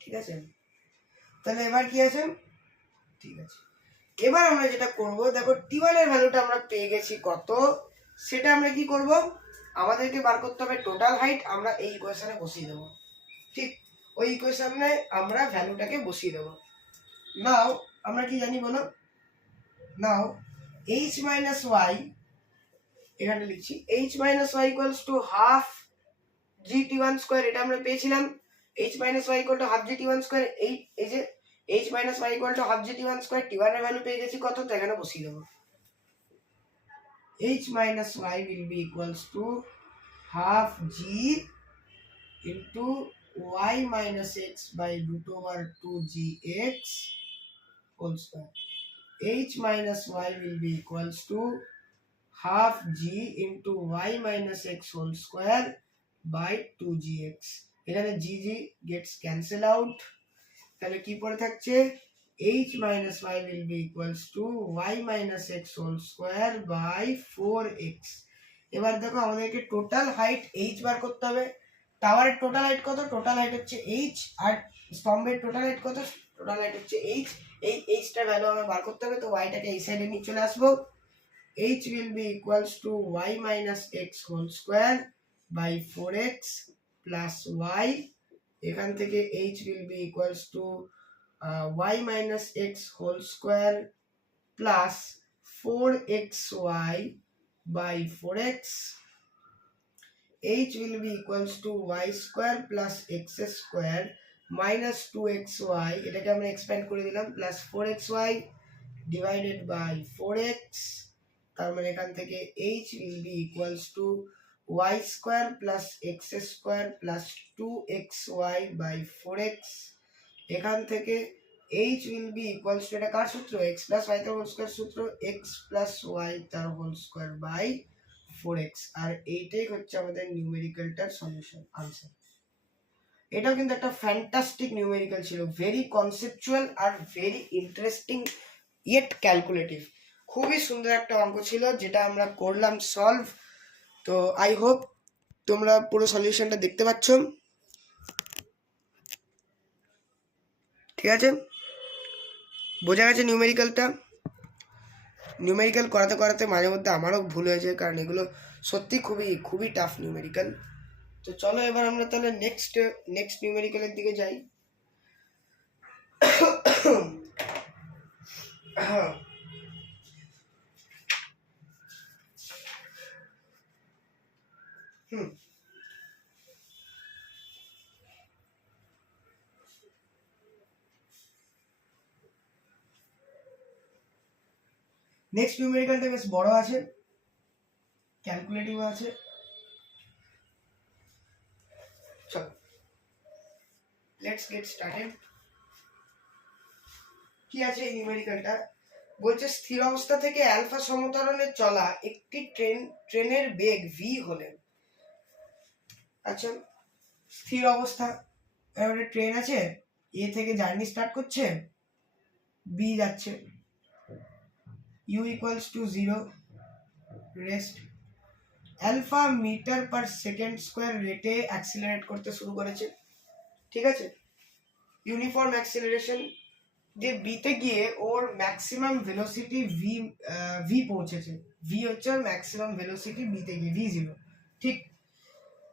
ঠিক আছে, তাহলে এবার কি আছে? ঠিক আছে, এবার আমরা যেটা করব, দেখো টি1 এর ভ্যালুটা আমরা পেয়ে গেছি কত, সেটা আমরা কি করব, আমাদেরকে বার করতে হবে টোটাল হাইট। আমরা এই ইকুয়েশনে বসিয়ে দেবো। ঠিক, ওই ইকুয়েশনে আমরা ভ্যালুটাকে বসিয়ে দেবো। নাও আমরা কি জানি বলো, নাও h মাইনাস ওয়াই, এখানে লিখছি h minus Y equals to half G T one square. এটা আমরা পেয়েছিলাম h minus Y equal to half G T one square. এই যে h minus Y equal to half G T one square, টি1 এর ভ্যালু পেয়ে গেছি কত, তো এখানে বসিয়ে দেবো। h minus Y will be equals to half G into y minus x by root over 2gx whole square. h minus y will be equals to half g into y minus x whole square by 2gx. এখানে g gets cancel out, তাহলে কি পড়ে থাকছে, h minus y will be equals to y minus x whole square by 4x. এবার দেখো আমাদেরকে টোটাল হাইট h বার করতে হবে। টাওয়ারের টোটাল হাইট কত, টোটাল হাইট হচ্ছে h, আর স্তম্ভের টোটাল হাইট কত, টোটাল হাইট হচ্ছে h। এই hটার ভ্যালু আমরা বার করতে হবে, তো yটাকে এই সাইডে নিয়ে চলে আসবো। h will be equals to y minus x whole square by 4x plus y, এখান থেকে h will be equals to y minus x whole square plus 4xy by 4x. H will be equals to y square plus x square minus 2xy, এটাকে আমরা এক্সপ্যান্ড করে দিলাম, plus 4xy divided by 4x, তার মানে এখান থেকে h will be equals to y square plus x square plus 2xy by 4x, এখান থেকে h will be equals to, এটা কার সূত্র, x plus y তার হোল স্কয়ার সূত্র, x plus y তার হোল স্কয়ার by 4x, আর এইটাই হচ্ছে আমাদের নিউমেরিক্যালটার সলিউশন আনসার। এটাও কিন্তু একটা ফ্যান্টাস্টিক নিউমেরিক্যাল ছিল, very conceptual are very interesting yet calculative, খুবই সুন্দর একটা অঙ্ক ছিল যেটা আমরা করলাম সলভ। তো আই হোপ তোমরা পুরো সলিউশনটা দেখতে পাচ্ছ, ঠিক আছে, বোঝা গেছে নিউমেরিক্যালটা। নিউমেরিক্যাল করাতে করাতে মাঝে মধ্যে আমারও ভুল হয়ে যায়, কারণ এগুলো সত্যি খুবই খুবই টাফ নিউমেরিক্যাল। তো চলো এবার আমরা তাহলে নেক্সট নিউমেরিক্যালের দিকে যাই। নেক্সট নিউমেরিক্যালটা বেশ বড় আছে, ক্যালকুলেটিভ আছে। চলো লেটস গেট স্টার্টেড। কি আছে এই নিউমেরিক্যালটা, বলছে স্থির অবস্থা থেকে অ্যালফা সমতরণে চলা একটি ট্রেনের বেগ v হলে, আচ্ছা স্থির অবস্থা, এবারে ট্রেন আছে, এ থেকে জার্নি স্টার্ট করছে, বি যাচ্ছে, u equals to 0 rest, alpha metre per second square রেটে অ্যাক্সিলারেট করতে শুরু করেছে, ঠিক আছে, ইউনিফর্ম অ্যাক্সিলারেশন, যে বিতে গিয়ে ওর ম্যাক্সিমাম ভেলোসিটি ভি পৌঁছেছে, ভি হচ্ছে ওর ম্যাক্সিমাম ভেলোসিটি বিতে গিয়ে v0, ঠিক।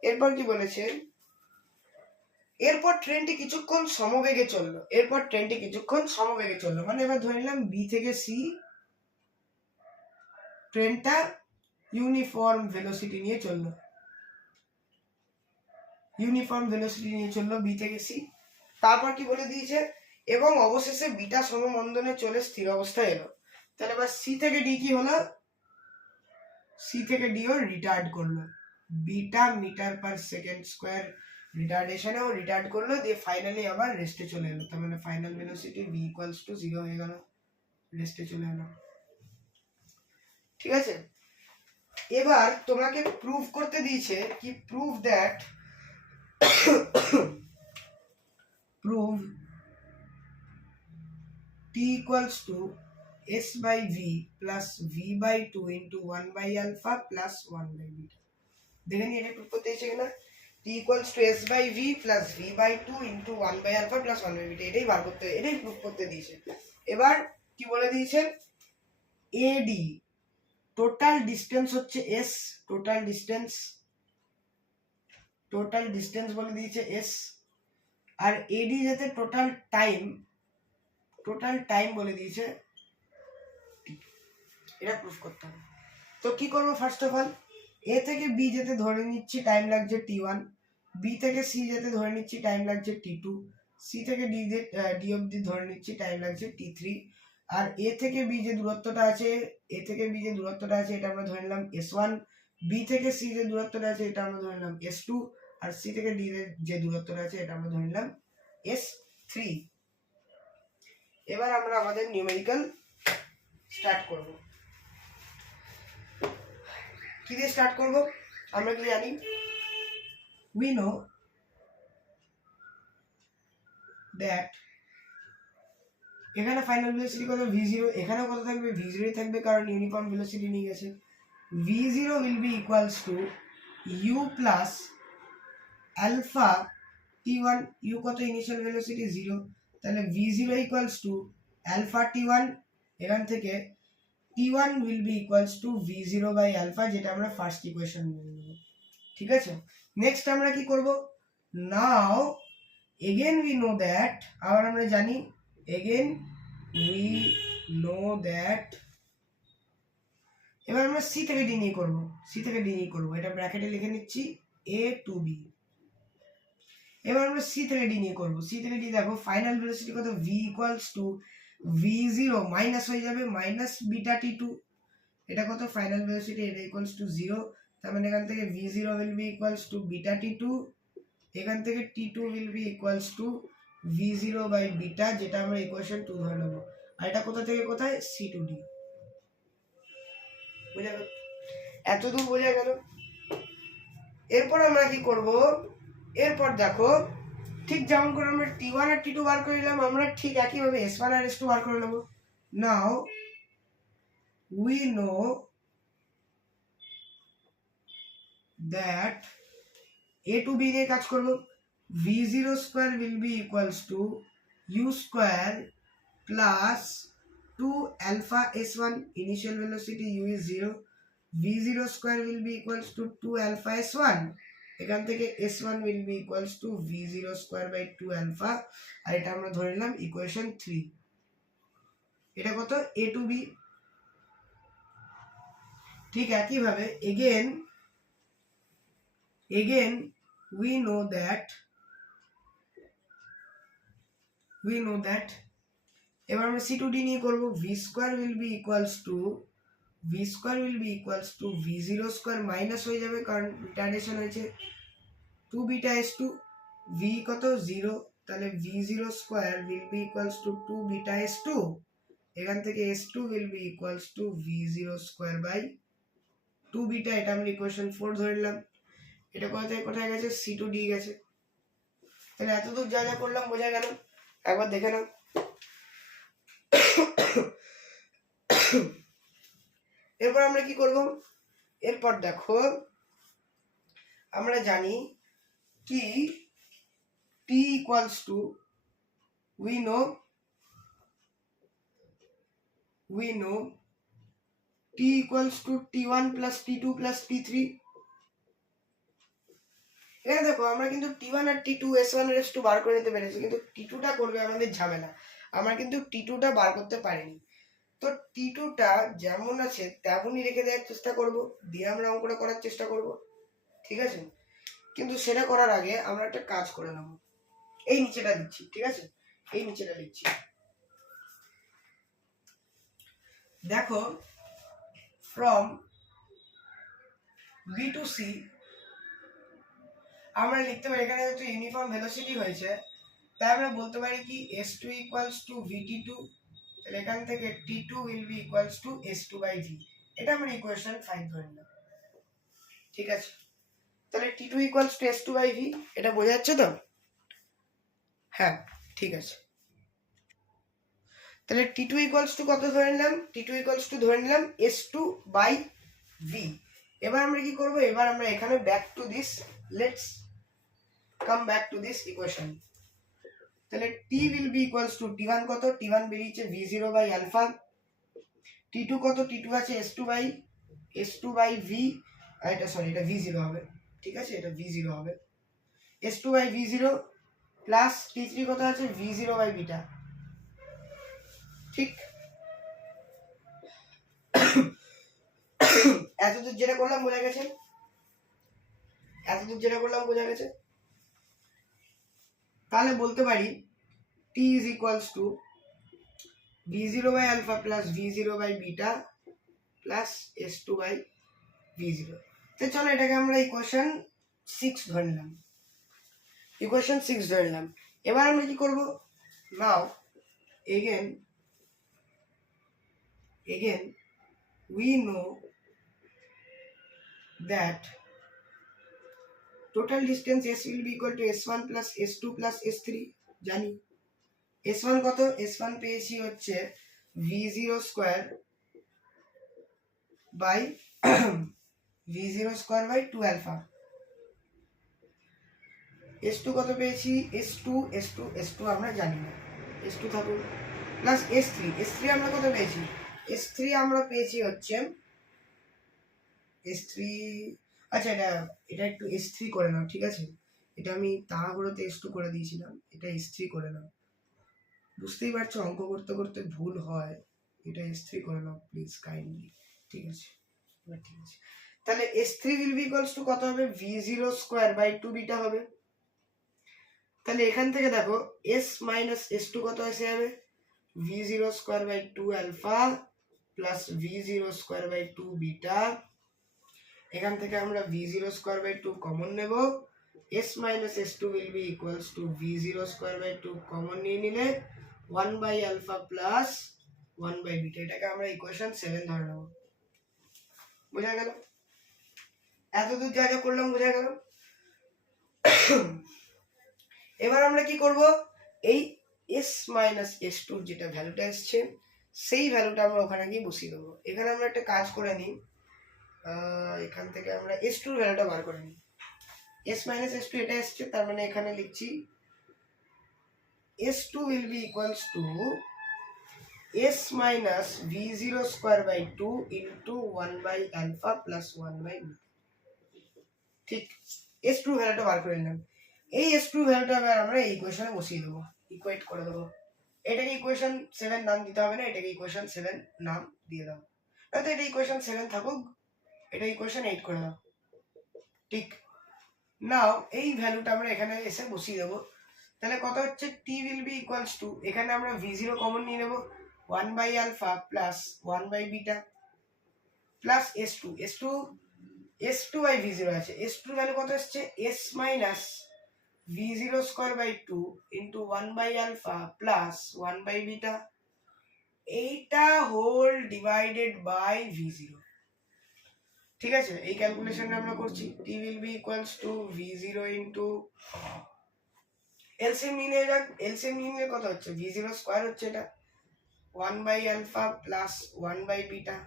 এরপর কি বলেছে, এরপর ট্রেনটি কিছুক্ষণ সমবেগে চললো, মানে এবার ধরে নিলাম বি থেকে সি ট্রেনটা ইউনিফর্ম ভেলোসিটি নিয়ে চললো বি থেকে সি। তারপর কি বলে দিয়েছে, এবং অবশেষে বিটা সমমন্দনে চলে স্থির অবস্থায় এলো। তাহলে এবার সি থেকে ডি কি হলো, সি থেকে ডি ও রিটার্ড করলো, beta metre per second square রিটার্ডেশনে ও রিটার্ড করলো, দিয়ে ফাইনালি আবার রেস্টে চলে এলো। তার মানে final velocity v equals to 0 হয়ে গেল, রেস্টে চলে এলো, ঠিক আছে। এবার তোমাকে প্রুভ করতে দিয়েছে কি, prove that t equals to s by v plus v by 2 into 1 by alpha plus 1 by beta। দেখে নি এটা প্রুভ করতে দিয়েছে কিনা, t equals to s by v plus v by 2 into 1 by alpha plus 1 by beta, এটাই প্রুভ করতে দিয়েছে। এবার কি বলে দিয়েছে, AD টোটাল ডিস্টেন্স হচ্ছে s, টোটাল ডিস্টেন্স বলে দিয়েছে s, আর AD যাতে টোটাল টাইম বলে দিয়েছে, এটা প্রুফ করতে হবে। তো কি করবো, ফার্স্ট অফ অল এ থেকে বি যেতে ধরে নিচ্ছি টাইম লাগছে t1, বি থেকে সি যেতে ধরে নিচ্ছি টাইম লাগছে t2, সি থেকে ডি অবধি ধরে নিচ্ছি টাইম লাগছে t3, আর এ থেকে বি যে দূরত্বটা আছে, এটা আমরা ধরে নিলাম s1, বি থেকে সি যে দূরত্বটা আছে এটা আমরা ধরে নিলাম s2, আর সি থেকে ডি যে দূরত্বটা আছে এটা আমরা ধরে নিলাম s3। এবার আমরা আমাদের নিউমেরিক্যাল স্টার্ট করব। কি দিয়ে স্টার্ট করব, আমরা কি জানি, we know that এখানে ফাইনাল ভেলোসিটি কত v0, এখানেও কত থাকবে v0 থাকবে, কারণ ইউনিফর্ম ভেলোসিটি নিয়ে গেছে। v0 will be equals to u plus alpha t1, u কত ইনিশিয়াল ভেলোসিটি 0, তাহলে v0 equals to alpha t1, এখান থেকে t1 will be equals to v0 by alpha, যেটা আমরা ফার্স্ট ইকুয়েশন নিয়ে নেব, ঠিক আছে। নেক্সট আমরা কি করব, নাও এগেন উই নো দ্যাট, আবার আমরা জানি again we know that, এবার আমরা সি থেকে ডি নিয়ে করবো, সি থেকে ডি নিয়ে করবো, এটা ব্র্যাকেটে লিখে নিচ্ছি এ টু বি। এবার আমরা সি থেকে ডি নিয়ে করবো, সি থেকে ডি দেখো ফাইনাল ভেলোসিটি কত, V equals to v0 minus হয়ে যাবে মাইনাস বিটা t2, এটা কত ফাইনাল ভেলোসিটি, এটা ইকুয়ালস টু 0, তার মানে এখান থেকে v0 will be equals to beta t2, এখান থেকে t2 will be equals to v0 by beta, যেটা আমরা ইকুয়েশন 2 ধরে নেব। আর এটা কোথা থেকে কোথায়, সি টু ডি। বুঝা গেল? এতদূর বোঝা গেল? এরপর আমরা কি করব, এরপর দেখো ঠিক যেমন করে আমরা t1 আর t2 বার করে নিলাম, আমরা ঠিক একইভাবে s1 আর s2 বার করে নেব। নাও we know that a to b নিয়ে কাজ করব, v0 square will be equals to u square plus 2 alpha s1, initial velocity u is 0, v0 square will be equals to 2 alpha s1, এখান থেকে s1 will be equals to v0 square by 2 alpha, আর এটা আমরা ধরে নিলাম ইকুয়েশন 3। এটা কত, a to b। ঠিক একইভাবে again we know that এবার আমরা c to d নিয়ে করব, v square will be equals to v0 square minus হয়ে যাবে কারণ রিটার্ডেশন হয়েছে 2 বিটা s2, v কত 0, তাহলে v0 square will be equals to 2 beta s2, এখান থেকে s2 will be equals to v0 square by 2 beta, এটা আমরা ইকুয়েশন 4 ধরে নিলাম। এটা কোথা থেকে কোথায় গেছে, সি টু ডি গেছে। তাহলে এতদূর যা যা করলাম বোঝা গেল, একবার দেখে নাও। এরপর আমরা কি করব, এরপর দেখো আমরা জানি কি t equals to we know t equals to t1 plus t2 plus t3। এখানে দেখো আমরা কিন্তু t1 আর t2 s1 আর s2 বার করে নিতে পেরেছি, কিন্তু t2 টা করবে আমাদের ঝামেলা, আমরা কিন্তু t2 টা বার করতে পারিনি। তো t2 টা যেমন আছে তেমনই রেখে দেওয়ার চেষ্টা করব, দিয়ে আমরা অঙ্কটা করার চেষ্টা করব, ঠিক আছে? কিন্তু সেটা করার আগে আমরা একটা কাজ করে নেব, এই নিচেটা লিখছি, ঠিক আছে? এই নিচেটা লিখছি, দেখো from b to c আমরা লিখতে পারি, এখানে যেহেতু ইউনিফর্ম ভেলোসিটি হয়েছে তাই আমরা বলতে পারি কি s2 equals to vt2, তাহলে এখান থেকে t2 will be equals to s2 by v, এটা আমরা ইকুয়েশন 5 ধরে নিলাম, ঠিক আছে? তাহলে t2 equals to s2 by v, এটা বোঝা যাচ্ছে তো? হ্যাঁ, ঠিক আছে। তাহলে t2 equals to কত ধরে নিলাম, t2 equals to ধরে নিলাম s2 by v। এবার আমরা কি করব, এবার আমরা এখানে back to this, let's come back to this equation. তাহলে t will be equals to t1 কত, t1 বেরিয়েছে v0 by alpha, t2 কত, t2 আছে s2 by v, আর এটা সরি এটা v0 হবে, ঠিক আছে? এটা v0 হবে s2 by v0 plus t3 কত আছে v0 by বিটা, ঠিক? এতদূর যেটা করলাম বোঝা গেছে, তাহলে বলতে পারি t is equals to v0 by alpha plus v0 by beta plus s2 by v0। তো চলো এটাকে আমরা ইকুয়েশন 6 ধরে নিলাম, এবার আমরা কি করব, নাও again we know that total distance s will be equal to s1 plus s2 plus s3, জানি s1 কত, s1 পেয়েছি হচ্ছে v0 square by v0 square by 2 alpha, s2 কত পেয়েছি, s2 আমরা জানি না, s2 থাকুক, প্লাস s3 আমরা কত পেয়েছি, s3 আমরা পেয়েছি হচ্ছে s3, আচ্ছা এটা একটু s3 করে নাও, ঠিক আছে? এটা আমি তাড়াহুড়োতে s2 করে দিয়েছিলাম, এটা s3 করে নাও। বুঝতেই পারছো অঙ্ক করতে করতে ভুল হয়, এটা S3 করে নাও প্লিজ কাইন্ডলি। ঠিক আছে, ঠিক আছে, তাহলে S3 will be equals to কত হবে, V0 স্কয়ার বাই 2 বিটা হবে। তাহলে এখান থেকে দেখো S মাইনাস S2 কত আসে যাবে, V0 square by 2 alpha plus V0 square by 2 beta. এখান থেকে আমরা V0 স্কয়ার বাই 2 কমন নেব, S minus S2 will be equals to V0 square by 2 common নিয়ে নিলে 1 by alpha plus 1 by beta, এটাকে আমরা ইকুয়েশন 7 ধরে নেব। বুঝা গেল? এতদূর যা যা করলাম বুঝা গেল? এবার আমরা কি করব, এই S minus S2 যেটা ভ্যালুটা আসছে সেই ভ্যালুটা আমরা ওখানে গিয়ে বসিয়ে দেবো। এখানে আমরা একটা কাজ করে নিই, এখান থেকে আমরা S2 এর ভ্যালুটা বার করে নিই। S minus S2 এটা আসছে, তার মানে এখানে লিখছি S2 will be equals to S minus V0 square by 2 into 1 by alpha plus 1 by beta। ঠিক, S2 ভ্যালুটা বার করে নিলাম। এই S2 ভ্যালুটা আমরা এই ইকুয়েশনে বসিয়ে দেবো, ইকুয়েট করে দেবো। এটাকে ইকুয়েশন 7 নাম দিতে হবে না, এটাকে ইকুয়েশন 7 নাম দিয়ে দাও। তাহলে এটা ইকুয়েশন 7 থাকুক, এটা ইকুয়েশন 8 করে দাও। ঠিক, নাও এই ভ্যালুটা আমরা এখানে এসে বসিয়ে দেবো। তাহলে কত হচ্ছে, t will be equals to, এখানে আমরা v0 কমন নিয়ে নেব, 1 by alpha plus 1 by beta plus s2 by v0 আছে, s2 ভ্যালু কত আসছে, s minus v0 square by 2 into 1 by alpha plus 1 by beta, এইটা হোল ডিভাইডেড বাই v0। ঠিক আছে, এই ক্যালকুলেশনটা আমরা করছি, t will be equals to v0 into LCM নিয়ে যাক, এলসিএম নিলে কত হচ্ছে, v0 স্কয়ার হচ্ছে এটা 1 by alpha plus 1 by beta।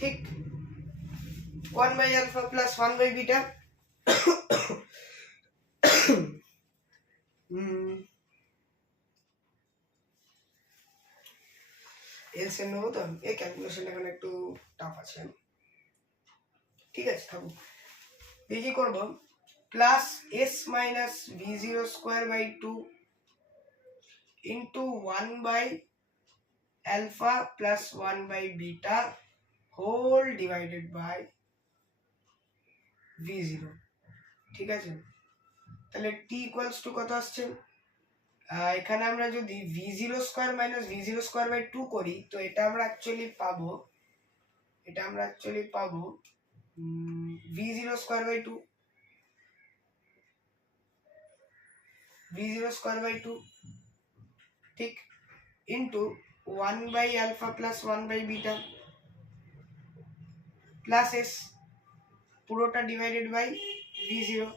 ঠিক, 1 by alpha plus 1 by beta। LCM নেবো তো, এই ক্যালকুলেশনটা এখানে একটু টাফ আছে। ঠিক আছে, থাকুক। এই কি করবো, plus s minus v0 square by 2 into 1 by alpha plus 1 by beta whole divided by v0। ঠিক আছে, তাহলে t equals to কত আসছে, এখানে আমরা যদি v0 square minus v0 square by 2 করি, তো এটা আমরা অ্যাকচুয়ালি পাবো v0 square by 2, v0 square by 2, ঠিক, into 1 by alpha plus 1 by beta plus s, পুরোটা ডিভাইডেড বাই v0।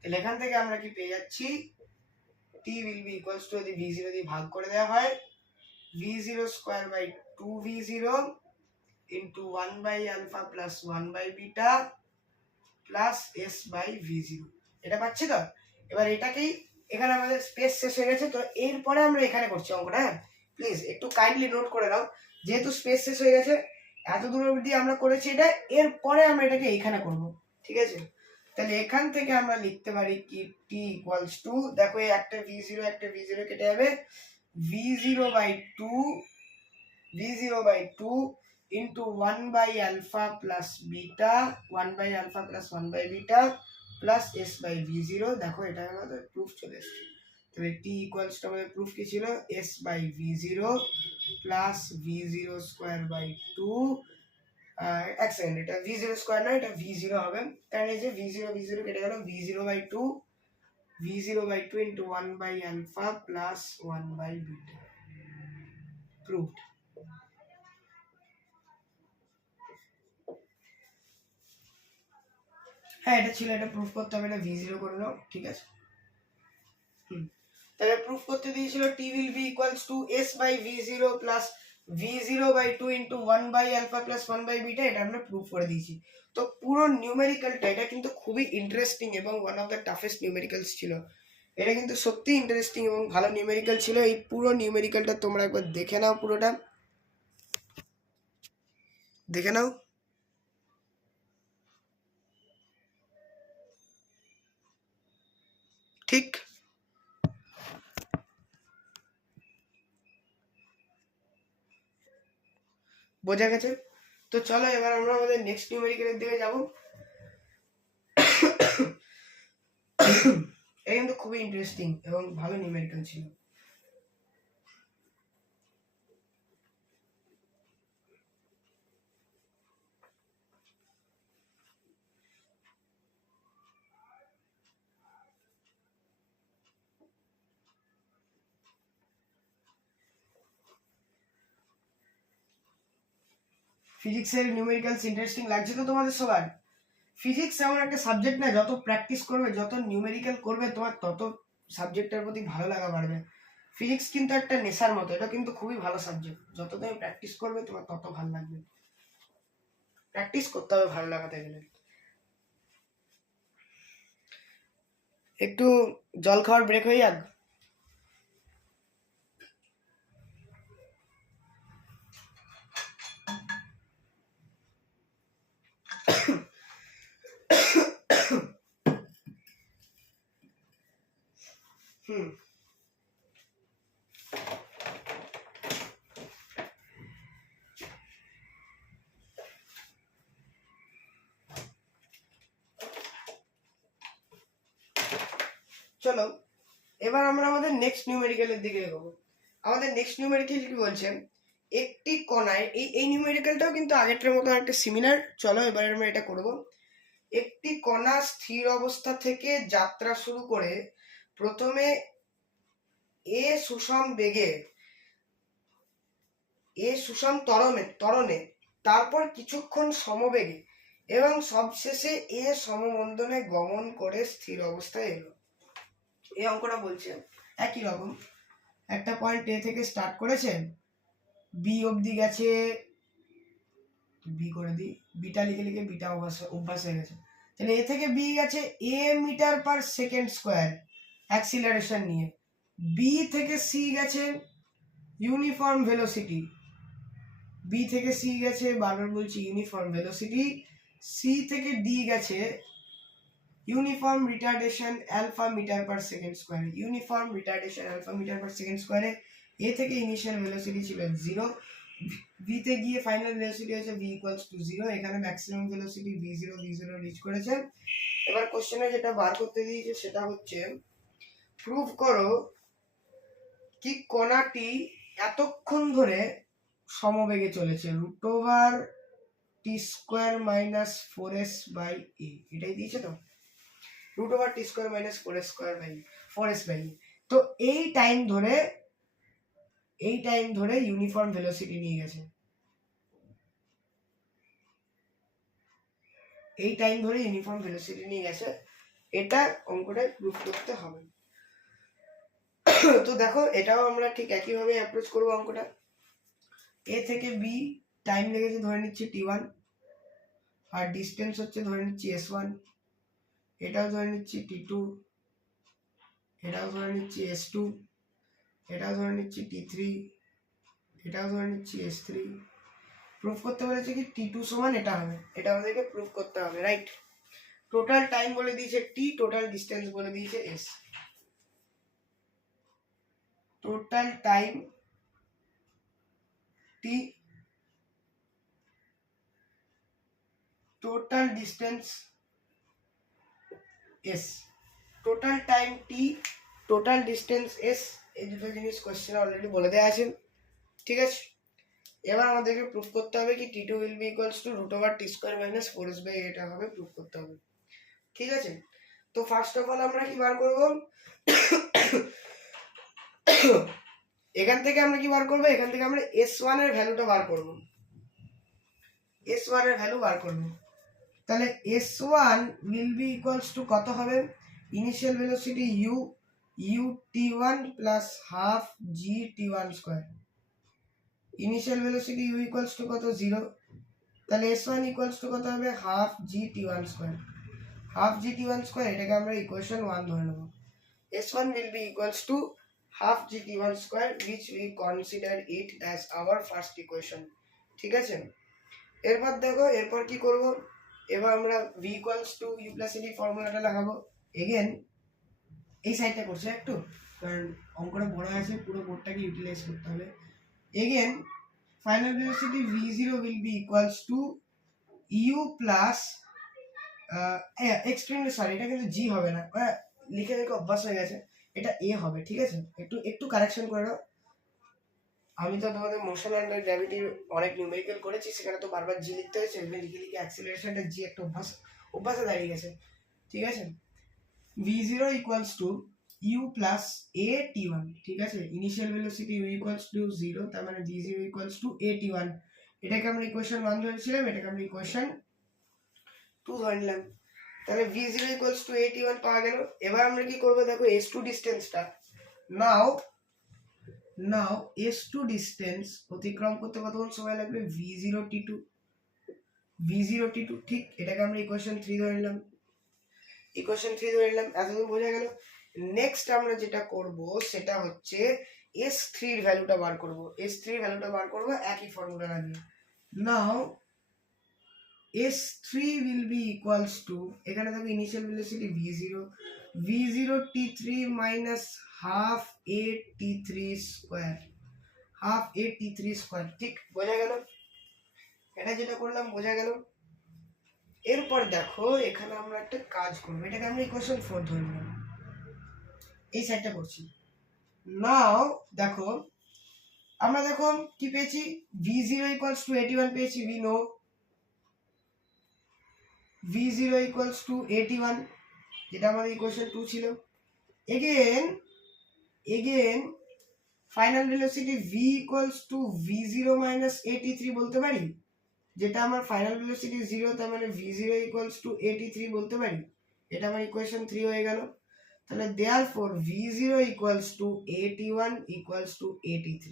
তাহলে এখান থেকে আমরা কি পেয়ে যাচ্ছি, t will be equals to, যদি v0 দিয়ে ভাগ করে দেওয়া হয়, v0 square by 2v0 into 1 by alpha plus 1 by beta plus s by v0। এটা পাচ্ছি তো? এবার এটাকেই, এখানে আমাদের স্পেস শেষ হয়ে গেছে, তো এরপরে আমরা এখানে করছি অঙ্কটা। হ্যাঁ, প্লিজ একটু কাইন্ডলি নোট করে নাও, যেহেতু স্পেস শেষ হয়ে গেছে, এত দূর অবধি আমরা করেছি এটা, এরপরে আমরা এটাকে এইখানে করব। ঠিক আছে, তাহলে এখান থেকে আমরা লিখতে পারি কি, t ইকুয়ালস টু, দেখো এই একটা v0 কেটে যাবে, v0 by 2 into 1 by alpha plus beta, 1 by alpha plus 1 by beta plus s by v0। দেখো এটা আমাদের প্রুফ চলে এসেছে। তবে t ইকুয়ালস টু আমাদের প্রুফ কি ছিল, s by v0 plus v0 square by 2, এক সেকেন্ড, এটা v0 স্কয়ার না, এটা v0 হবে, কারণ এই যে v0 কেটে গেল, v0 by 2 into 1 by alpha plus 1 by beta, proved। হ্যাঁ, এটা ছিল, এটা প্রুফ করতে হবে, এটা v0 করে নাও। ঠিক আছে, তাহলে প্রুফ করতে দিয়েছিল t will be equals to s by v0 plus v0 by 2 into 1 by alpha plus 1 by beta, এটা আমরা প্রুফ করে দিয়েছি। তো পুরো নিউমেরিক্যালটা, এটা কিন্তু খুবই ইন্টারেস্টিং এবং one of the toughest numericals ছিল। এটা কিন্তু সত্যি ইন্টারেস্টিং এবং ভালো নিউমেরিক্যাল ছিল। এই পুরো নিউমেরিক্যালটা তোমরা একবার দেখে নাও, পুরোটা দেখে নাও। ঠিক, বোঝা গেছে? তো চলো এবার আমরা আমাদের নেক্সট নিউমেরিক্যালের দিকে যাব। এটা কিন্তু খুবই ইন্টারেস্টিং এবং ভালো নিউমেরিক্যাল ছিল। ফিজিক্সের নিউমেরিক্যালস ইন্টারেস্টিং লাগছে তো তোমাদের সবার? ফিজিক্স এমন একটা সাবজেক্ট না, যত প্র্যাকটিস করবে, যত নিউমেরিক্যাল করবে, তোমার তত সাবজেক্টের প্রতি ভালো লাগা বাড়বে। ফিজিক্স কিন্তু একটা নেশার মতো, এটা কিন্তু খুবই ভালো সাবজেক্ট। যত তুমি প্র্যাকটিস করবে তোমার তত ভালো লাগবে। প্র্যাকটিস করতে হবে ভালো লাগাতে গেলে। একটু জল খাওয়ার ব্রেক হয়ে যাক। হুম, চলো এবার আমরা আমাদের নেক্সট নিউমেরিক্যালের দিকে এগোবো। আমাদের নেক্সট নিউমেরিক্যাল কি বলছে, একটি কণায়, এই নিউমেরিক্যালটাও কিন্তু আগেরটার মতো একটা সিমিলার। চলো এবার আমরা এটা করব। একটি কণা স্থির অবস্থা থেকে যাত্রা শুরু করে প্রথমে সুষম ত্বরণে, তারপর কিছুক্ষণ সমবেগে এবং সবশেষে সমমন্দনে গমন করে স্থির অবস্থায় এলো। এই অঙ্কটা বলছে একই রকম, একটা পয়েন্ট এ থেকে স্টার্ট করেছেন, বি অবধি গেছে, বি করে দিই, বিটা লিখে লিখে বিটা অভ্যাস হয়ে গেছে। তাহলে এ থেকে বি গেছে A metre per second square acceleration নিয়ে। বি থেকে সি গেছে ইউনিফর্ম ভেলোসিটি, বি থেকে সি গেছে, বারবার বলছি ইউনিফর্ম ভেলোসিটি। সি থেকে ডি গেছে uniform retardation alpha metre per second স্কোয়ারে। Uniform retardation alpha metre per second স্কোয়ারে এ থেকে ইনিশিয়াল ভেলোসিটি ছিল 0, ভিতে গিয়ে ফাইনাল ভেলোসিটি হয়েছে v ইকুয়ালস টু 0। এখানে ম্যাক্সিমাম ভেলোসিটি v0 রিচ করেছে। এবার কোশ্চেনে যেটা বার করতে দিয়েছে সেটা হচ্ছে প্রুভ করো কি কণাটি এতক্ষণ ধরে সমবেগে চলেছে √t² minus 4s by a। এটাই দিয়েছে তো, √t² minus 4s by a। তো এই টাইম ধরে ইউনিফর্ম ভেলোসিটি নিয়ে গেছে, এটা অঙ্কটা প্রুফ করতে হবে। তো দেখো এটাও আমরা ঠিক একই ভাবে অ্যাপ্রোচ করব অঙ্কটা। এ থেকে বি টাইম লেগেছে ধরে নিচ্ছি t1, আর ডিসটেন্স হচ্ছে ধরে নিচ্ছি s1, এটাও ধরে নিচ্ছি t2, এটাও ধরে নিচ্ছি s2, এটাও ধরে নিচ্ছি t3, এটাও ধরে নিচ্ছি s3। প্রুফ করতে বলেছে কি t2 সমান এটা হবে, এটা আমাদেরকে প্রুফ করতে হবে, রাইট? টোটাল টাইম বলে দিয়েছে t, টোটাল ডিসটেন্স বলে দিয়েছে s। Total time t, total distance s। Total time t, total distance s, এই দুটো জিনিস কোশ্চেনে অলরেডি বলে দেওয়া আছে, ঠিক আছে? এবার আমাদেরকে প্রুফ করতে হবে কি t2 will be equals to √t² minus 4s by a, এটা হবে প্রুফ করতে হবে, ঠিক আছে? তো ফার্স্ট অফ অল আমরা কি বার করব, এখান থেকে আমরা কি বার করব, এখান থেকে আমরা s1 এর ভ্যালুটা বার করব, s1 এর ভ্যালু বার করব। তাহলে s1 will be equals to কত হবে, initial velocity ut1 plus half gt1 square. Initial velocity u equals to কত, 0। তাহলে s1 ইকুয়ালস টু কত হবে, half gt1 square. Half gt1 square, এটাকে আমরা ইকুয়েশন 1 ধরে নেব। s1 will be equals to half gt1 square which we consider it as our first equation, ঠিক আছে? এরপর দেখো এরপর কি করব, এবার আমরা v equals to u plus d ফর্মুলাটা লাগাবো। এগেন এই সাইডটা করছে একটু, কারণ অঙ্কটা বড় আছে, পুরো বোর্ডটাকে ইউটিলাইজ করতে হবে। Again final velocity v0 will be equals to u plus sorry এটা কিন্তু g হবে না, লিখে লিখে অভ্যাস হয়ে গেছে, এটা a হবে, ঠিক আছে? একটু একটু কারেকশন করে নাও। আমি তো তোমাদের মোশন আন্ডার গ্র্যাভিটি অনেক নিউমেরিক্যাল করেছি, সেখানে তো বারবার জি লিখতে হয়েছে, লিখে লিখে অ্যাক্সিলারেশনটা জি একটা অভ্যাসে দাঁড়িয়ে গেছে, ঠিক আছে? v0 equals to u plus a t1, ঠিক আছে? Initial velocity u equals to 0, তার মানে v0 equals to a t1। এটাকে আমরা ইকুয়েশন 1 ধরেছিলাম, এটাকে আমরা ইকুয়েশন 2 ধরে নিলাম। তাহলে v0 equals to a t1 পাওয়া গেল। এবার আমরা কি করব, দেখো s2 ডিসটেন্সটা, নাও s2 ডিসটেন্স অতিক্রম করতে কতক্ষণ সময় লাগবে, v0 t2, ঠিক? এটাকে আমরা ইকুয়েশন 3 ধরে নিলাম, এতদূর বোঝা গেল। নেক্সট আমরা যেটা করব সেটা হচ্ছে s3 এর ভ্যালুটা বার করব, একই ফর্মুলা লাগিয়ে। নাও s3 will be equals to, এখানে দেখো initial velocity v0 t3 minus half a t3 square, ঠিক? বোঝা গেল? এটা যেটা করলাম বোঝা গেল। এরপর দেখো এখানে আমরা একটা কাজ করব, এটাকে আমরা ইকুয়েশন 4 ধরে নিলাম, এই সাইডটা করছি। নাও দেখো আমরা দেখো কি পেয়েছি, v0 equals to 81 পেয়েছি, we know v0 equals to 81, যেটা আমাদের ইকুয়েশন 2 ছিল। Again final velocity v equals to v0 minus at3 বলতে পারি, যেটা আমার ফাইনাল ভেলোসিটি 0, তার মানে v0 equals to at3 বলতে পারি। এটা আমার ইকুয়েশন 3 হয়ে গেল। তাহলে therefore v0 equals to at1 equals to at3,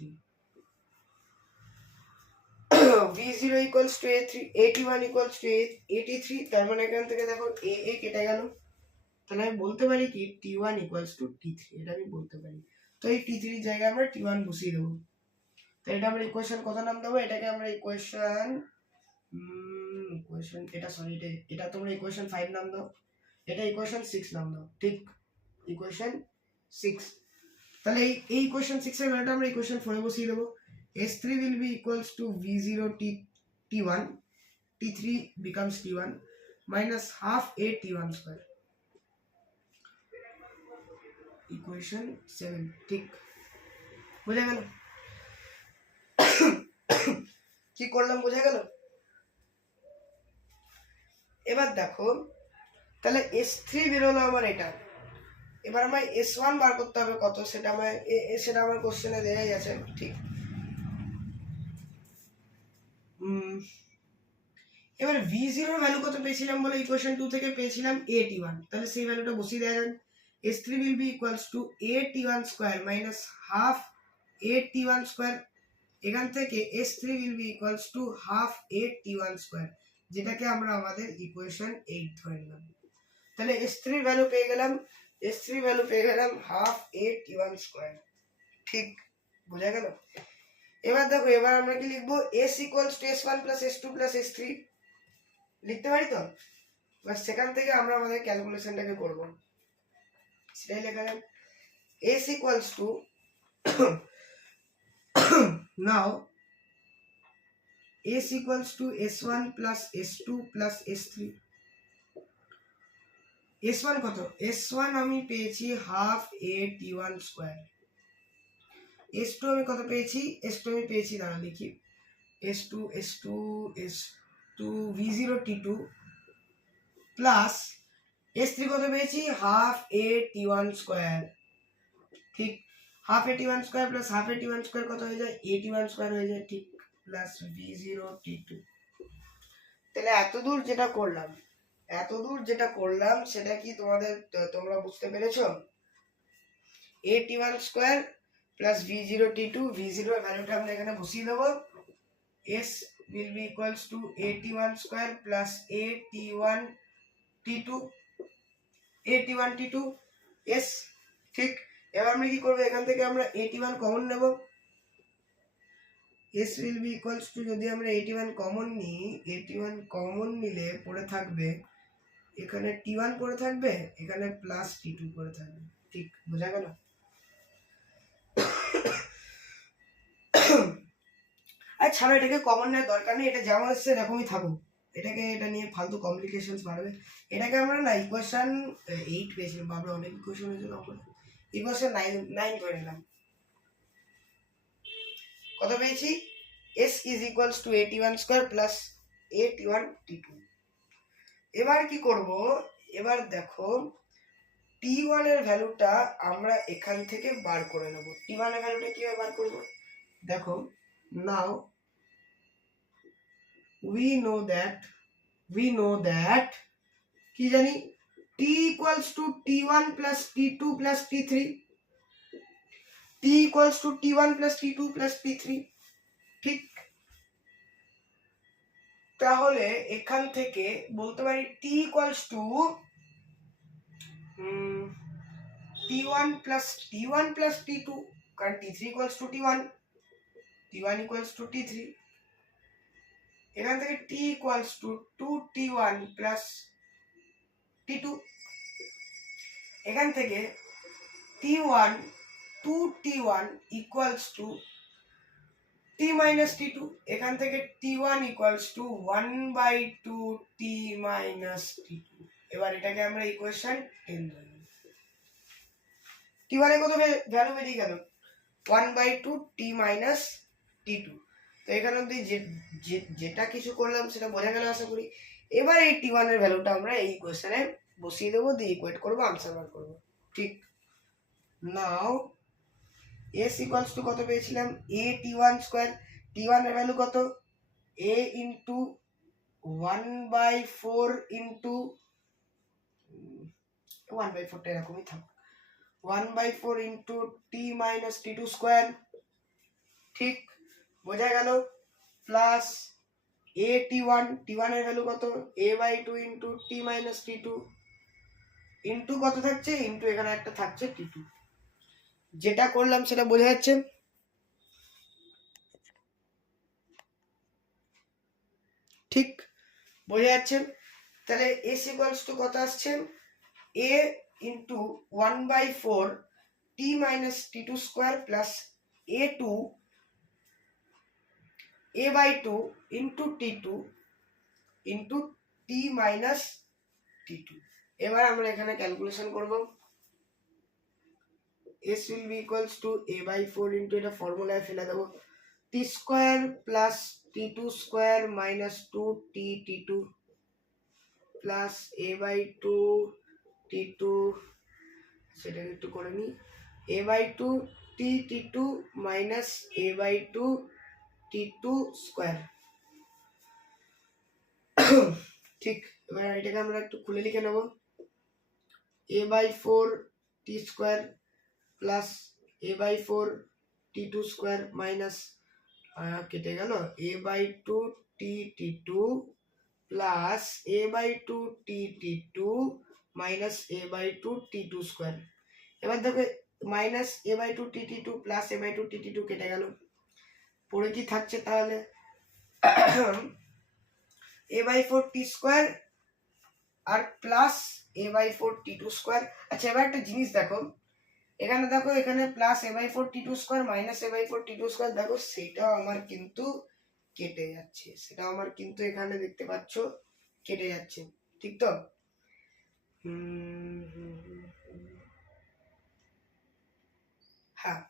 v0 equals to at1 equals to at3, তার মানে এখান থেকে দেখো a কেটে গেল, তাহলে আমি বলতে পারি কি t1 equals to t3, এটা আমি বলতে পারি। তো এই t3 এর জায়গায় আমরা t1 বসিয়ে দেবো। তো এটা আমরা ইকুয়েশন কত নাম দেবো, এটাকে আমরা ইকুয়েশন এটা তোমরা ইকুয়েশন 5 নাম দাও, এটা ইকুয়েশন 6 নাম দাও, ঠিক? ইকুয়েশন 6। তাহলে এই ইকুয়েশন 6 এর ভ্যালুটা আমরা ইকুয়েশন 4 এ বসিয়ে দেবো। s3 will be equals to v0 t1, t3 becomes t1 minus half a t1 square, equation 7, ঠিক? বুঝা গেল কি করলাম, বোঝা গেল? এবার দেখো তাহলে s3 বেরোলো আমার এটা, এবার আমার s1 বার করতে হবে কত, সেটা আমার কোশ্চেনে দেয়াই আছে, ঠিক? এবার v0 এর ভ্যালু কত পেয়েছিলাম বলে ইকুয়েশন 2 থেকে পেয়েছিলাম at1, তাহলে সেই ভ্যালুটা বসিয়ে দেওয়া যাবে। s3 will be equals to at1 square minus half at1 square, এখান থেকে s3 will be equals to half at1 square, যেটাকে আমরা আমাদের ইকুয়েশন 8 ধরে নিলাম। তাহলে s3 ভ্যালু পেয়ে গেলাম half at1 square, ঠিক? বোঝা গেল? এবার দেখো এবার আমরা কি লিখবো, s equals to s1 plus s2 plus s3 লিখতে পারি তো? বাস সেখান থেকে আমরা আমাদের ক্যালকুলেশনটাকে করব, সেটাই লেখা যাক। s equals to now s equals to s1 plus s2 plus s3, s1 কত, s1 আমি পেয়েছি half at1 square, s2 আমি কত পেয়েছি, দাঁড়া লিখি, s2 v0 t2 plus s3 কত পেয়েছি, half at1 square, ঠিক? half at1 square plus half at1 square কত হয়ে যায়, at1 square হয়ে যায়, ঠিক? Plus v0 t2। তাহলে এতদূর যেটা করলাম সেটা কি তোমরা বুঝতে পেরেছো? at1 square plus v0 t2, v0 এর ভ্যালুটা আমরা এখানে বসিয়ে দেবো, s will be equals to at1 square plus at1 t2 s, ঠিক? এবার আমরা কি করব, এখান থেকে আমরা at1 কমন নেব, s will be equals to, যদি আমরা at1 কমন নিলে পড়ে থাকবে এখানে t1 পড়ে থাকবে, এখানে প্লাস t2 পড়ে থাকবে, ঠিক? বোঝা গেল? ছাড়ো, এটাকে কমন নেওয়ার দরকার নেই, এটা যেমন আসছে এরকমই থাকুক, এটা নিয়ে ফালতু কমপ্লিকেশনস বাড়বে। এটাকে আমরা না ইকুয়েশন 8 পেয়েছিলাম, বাবা অনেক ইকুয়েশন হয়েছিল, ইকুয়েশন 9 করে নিলাম। কত পেয়েছি? s is equals to at1 square plus at1 t2। এবার কি করব, এবার দেখো t1 এর ভ্যালুটা আমরা এখান থেকে বার করে নেব। t1 এর ভ্যালুটা কিভাবে বার করব, দেখো নাও we know that কি জানি t equals to t1 plus t2 plus t3, t equals to t1 plus t2 plus t3, ঠিক? তাহলে এখান থেকে বলতে পারি t equals to t1 plus t2, কারণ t3 equals to t1 equals to t3, এখান থেকে t equals to 2t1 plus t2, এখান থেকে t1 2t1 equals to t minus t2, এখান থেকে t1 equals to 1/2 t minus t2। এবার এটাকে আমরা ইকুয়েশন 10 ধরলাম। t1 এর কত ভ্যালু বেরিয়ে গেল? 1/2 t minus t2। তো এখানে অবধি যেটা কিছু করলাম সেটা বোঝা গেল আশা করি। এবার এই t1 এর ভ্যালুটা আমরা এই ইকুয়েশনে বসিয়ে দেবো, দিয়ে ইকুয়েট করবো, আনসার বার করবো, ঠিক? নাও s equals to কত পেয়েছিলাম? a t1 স্কয়ার, t1 এর ভ্যালু কত? a into 1/4 into 1/4 টা এরকমই থাকবে, 1/4 into t minus t2 square, ঠিক? বোঝা গেল? প্লাস a t1 এর ভ্যালু কত? a/2 into t minus t2 into কত থাকছে? ইন্টু এখানে একটা থাকছে t2। যেটা করলাম সেটা বোঝা যাচ্ছে? ঠিক বোঝা যাচ্ছে? তাহলে s equals to কত আসছে? a into 1/4 t minus t2 square plus a/2 into t2 into t minus t2। এবার আমরা এখানে ক্যালকুলেশন করব। s will be equals to a/4 into এটা ফর্মুলায় ফেলে দেব, t square plus t2 square minus 2t t2 plus a/2 t2, সেটা একটু করে নি, a/2 t t2 minus a/2 t2 square, ঠিক? এবার এটাকে আমরা একটু খুলে লিখে নেব, a/4 t square plus a/4 t2 square minus কেটে গেল a/2 t t2 plus a/2 t t2 minus a/2 t2 square. এবার দেখো minus a/2 t t2 plus a/2 t t2 কেটে গেল, পরে কি থাকছে তাহলে? a/4 t স্কয়ার আর প্লাস a/4 t2 স্কয়ার। আচ্ছা এবার একটা জিনিস দেখো, এখানে দেখো এখানে plus a/4 t2 square minus a/4 t2 square, দেখো সেটাও আমার কিন্তু কেটে যাচ্ছে, সেটা আমার কিন্তু এখানে দেখতে পাচ্ছ কেটে যাচ্ছে, ঠিক তো? হ্যাঁ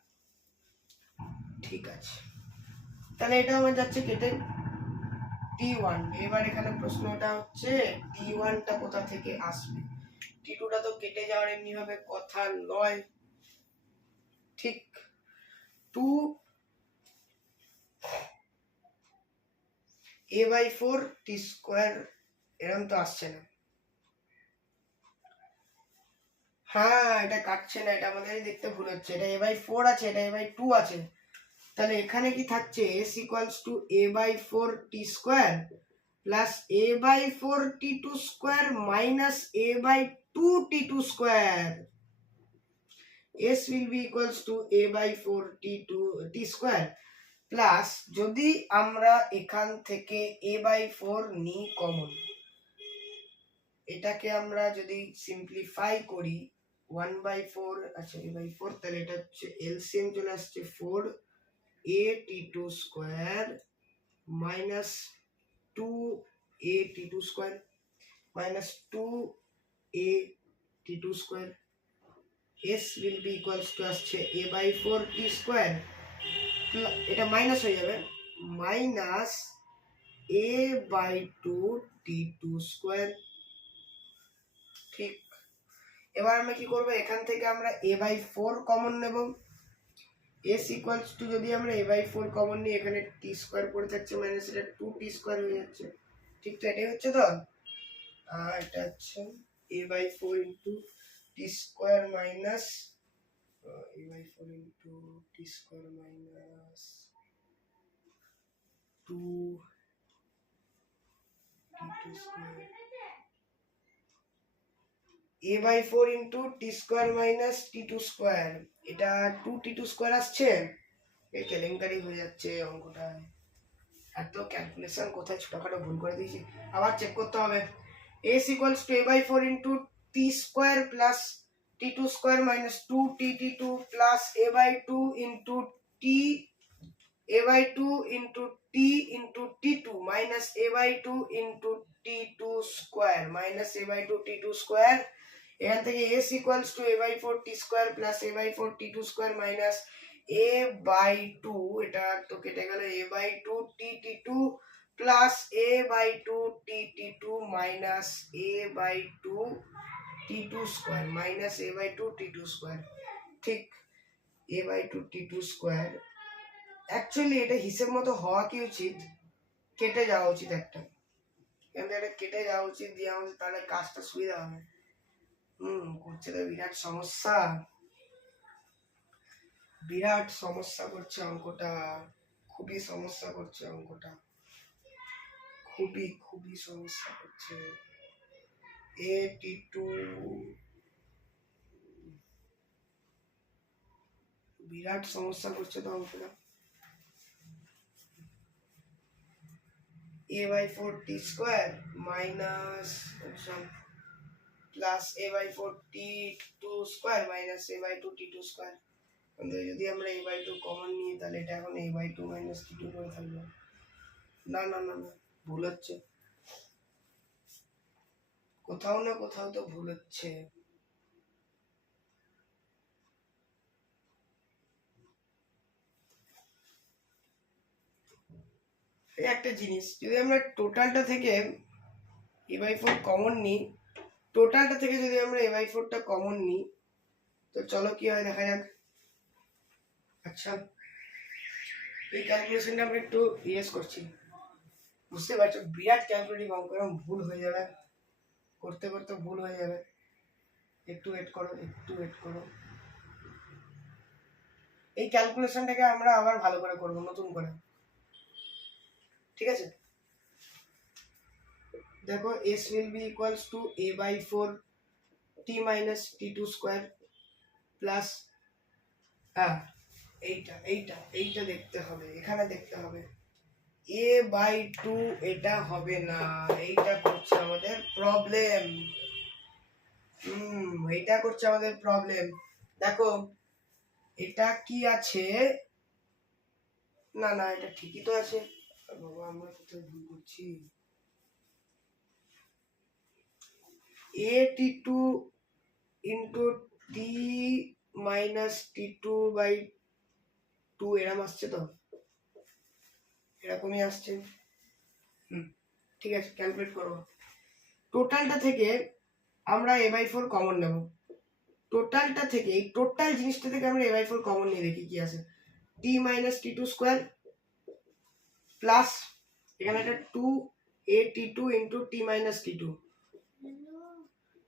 ঠিক আছে, তাহলে এটা আমার যাচ্ছে কেটে t1। এবার এখানে প্রশ্নটা হচ্ছে t1 টা কোথা থেকে আসবে? t2 টা তো কেটে যাওয়ার এমনি ভাবে কথা নয়, ঠিক? 2 a/4 t স্কয়ার এরকম তো আসছে না, হ্যাঁ এটা কাটছে না, এটা আমাদের দেখতে ভুল হচ্ছে, এটা a/4 আছে, এটা a/2 আছে, তাহলে এখানে কি থাকছে? s equals to a/4 t square plus a/4 t2 square minus a/2 t2 square. s will be equals to a/4 t square plus, যদি আমরা এখান থেকে a/4 নিই কমন, এটাকে আমরা যদি সিম্পলিফাই করি 1/4, আচ্ছা a/4, তাহলে এটা হচ্ছে এলসিএম চলে আসছে 4 a t2 square minus 2a t2 square minus 2a t2 square. s will be equals to আসছে a by 4 t square, এটা মাইনাস হয়ে যাবে, minus a by 2 t2 square। ঠিক, এবার আমরা কি করব, এখান থেকে আমরা a by 4 কমন নেব। s equals to যদি আমরা a by 4 কমন নিই, এখানে t স্কয়ার পড়ে থাকছে, মাইনাস এটা 2t স্কয়ার হয়ে যাচ্ছে। ঠিক তো, এটাই হচ্ছে তো, এটা হচ্ছে a by 4 into t square minus a by 4 into t square minus 2 t2 square, a by 4 into t square minus t2 square, এটা 2t2 স্কয়ার আসছে। এই কেলেঙ্কারি হয়ে যাচ্ছে অঙ্কটা, এত ক্যালকুলেশন কোথায় ছোটখাটো ভুল করে দিয়েছি, আবার চেক করতে হবে। s equals to a by 4 into t square plus t2 square minus 2t2 plus a by 2 into t a by 2 into t into t2 minus a by 2 into t2 square minus a by 2 t2 square। এখান থেকে s equals to a by 4 t square plus a by 4 t2 square minus a by 2, এটা তো কেটে গেল, a by 2 t t2 plus a by 2 t t2 minus a by 2 t2 square minus a by 2 t2 square। ঠিক, a by 2 t2 square, actually এটা হিসেব মতো হওয়া কি উচিত, কেটে যাওয়া উচিত, একটা কিন্তু এটা কেটে যাওয়া উচিত, দিয়ে আমাদের তাহলে কাজটা সুবিধা হবে। করছে তো বিরাট সমস্যা, বিরাট সমস্যা করছে অঙ্কটা, খুবই সমস্যা করছে অঙ্কটা, খুবই খুবই সমস্যা করছে। a t2 বিরাট সমস্যা করছে তো অঙ্কটা। a by 4 t square minus plus a by 4 t2 square minus a by 2 t2 square। যদি আমরা a by 2 কমন নিই, তাহলে এটা এখন a by 2 minus t2 করে থাকবে। না না না না, ভুল হচ্ছে, কোথাও না কোথাও তো ভুল হচ্ছে। এই একটা জিনিস, যদি আমরা টোটালটা থেকে a by 4 কমন নিই, টোটালটা থেকে যদি আমরা a by 4 টা কমন নিই, তো চলো কি হয় দেখা যাক। আচ্ছা, এই ক্যালকুলেশনটা আমরা একটু ইয়েস করছি, বুঝতে পারছো, বিরাট ক্যালকুলেটিভ অঙ্ক, এরকম ভুল হয়ে যাবে, করতে করতে ভুল হয়ে যাবে। একটু ওয়েট করো, একটু ওয়েট করো, এই ক্যালকুলেশনটাকে আমরা আবার ভালো করে করব, নতুন করে। ঠিক আছে, দেখো s will be equals to a by 4 t minus t2 square plus এইটা এইটা এইটা দেখতে হবে, এখানে দেখতে হবে, a by 2 এটা হবে না, এইটা করছে আমাদের প্রবলেম। এটা করছে আমাদের প্রবলেম। দেখো এটা কি আছে, না না এটা ঠিকই তো আছে, বাবা আমরা কোথায় ভুল করছি। a t2 into t minus t2 by 2 এরকম আসছে তো, এরকমই আসছে। ঠিক আছে, ক্যালকুলেট করো। টোটালটা থেকে আমরা a by 4 কমন নেব, টোটালটা থেকে, এই টোটাল জিনিসটা থেকে আমরা a by 4 কমন নিয়ে দেখি কি আছে। t minus t2 square plus এখানে একটা 2a t2 into t minus t2,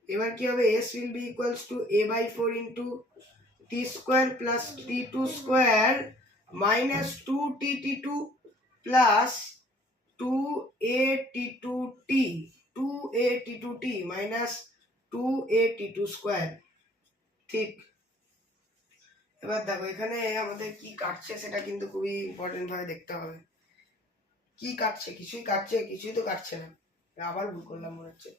এবার কি হবে, s will be equals to a by 4 into t square plus t2 square minus 2t t2 plus 2a t2t 2a t2t minus 2a t2 square। ঠিক, এবার দেখো এখানে আমাদের কি কাটছে সেটা কিন্তু খুবই ইম্পর্টেন্ট ভাবে দেখতে হবে। কি কাটছে, কিছুই কাটছে, কিছুই তো কাটছে না, আবার ভুল করলাম মনে হচ্ছে।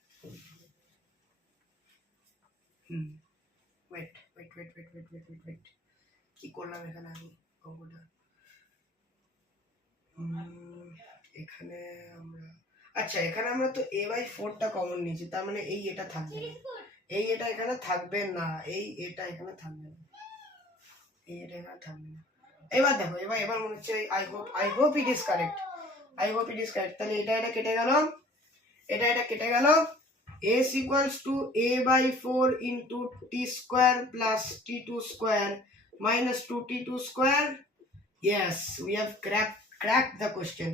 Wait wait wait wait wait wait wait wait, কি করলাম এখানে আমি অঙ্কটা, এখানে আমরা আচ্ছা এখানে আমরা তো a/4টা কমন নিয়েছি, তার মানে এই এটা থাকবে না, এই এটা এখানে থাকবে না, এই এটা এখানে থাকবে না, এই এটা এখানে থাকবে না। এবার দেখো এবার মনে হচ্ছে I hope it is correct, তাহলে এটা কেটে গেল, এটা কেটে গেল। s equals to a/4 into t square plus t2 square minus 2t2 square. Yes, we have cracked the question.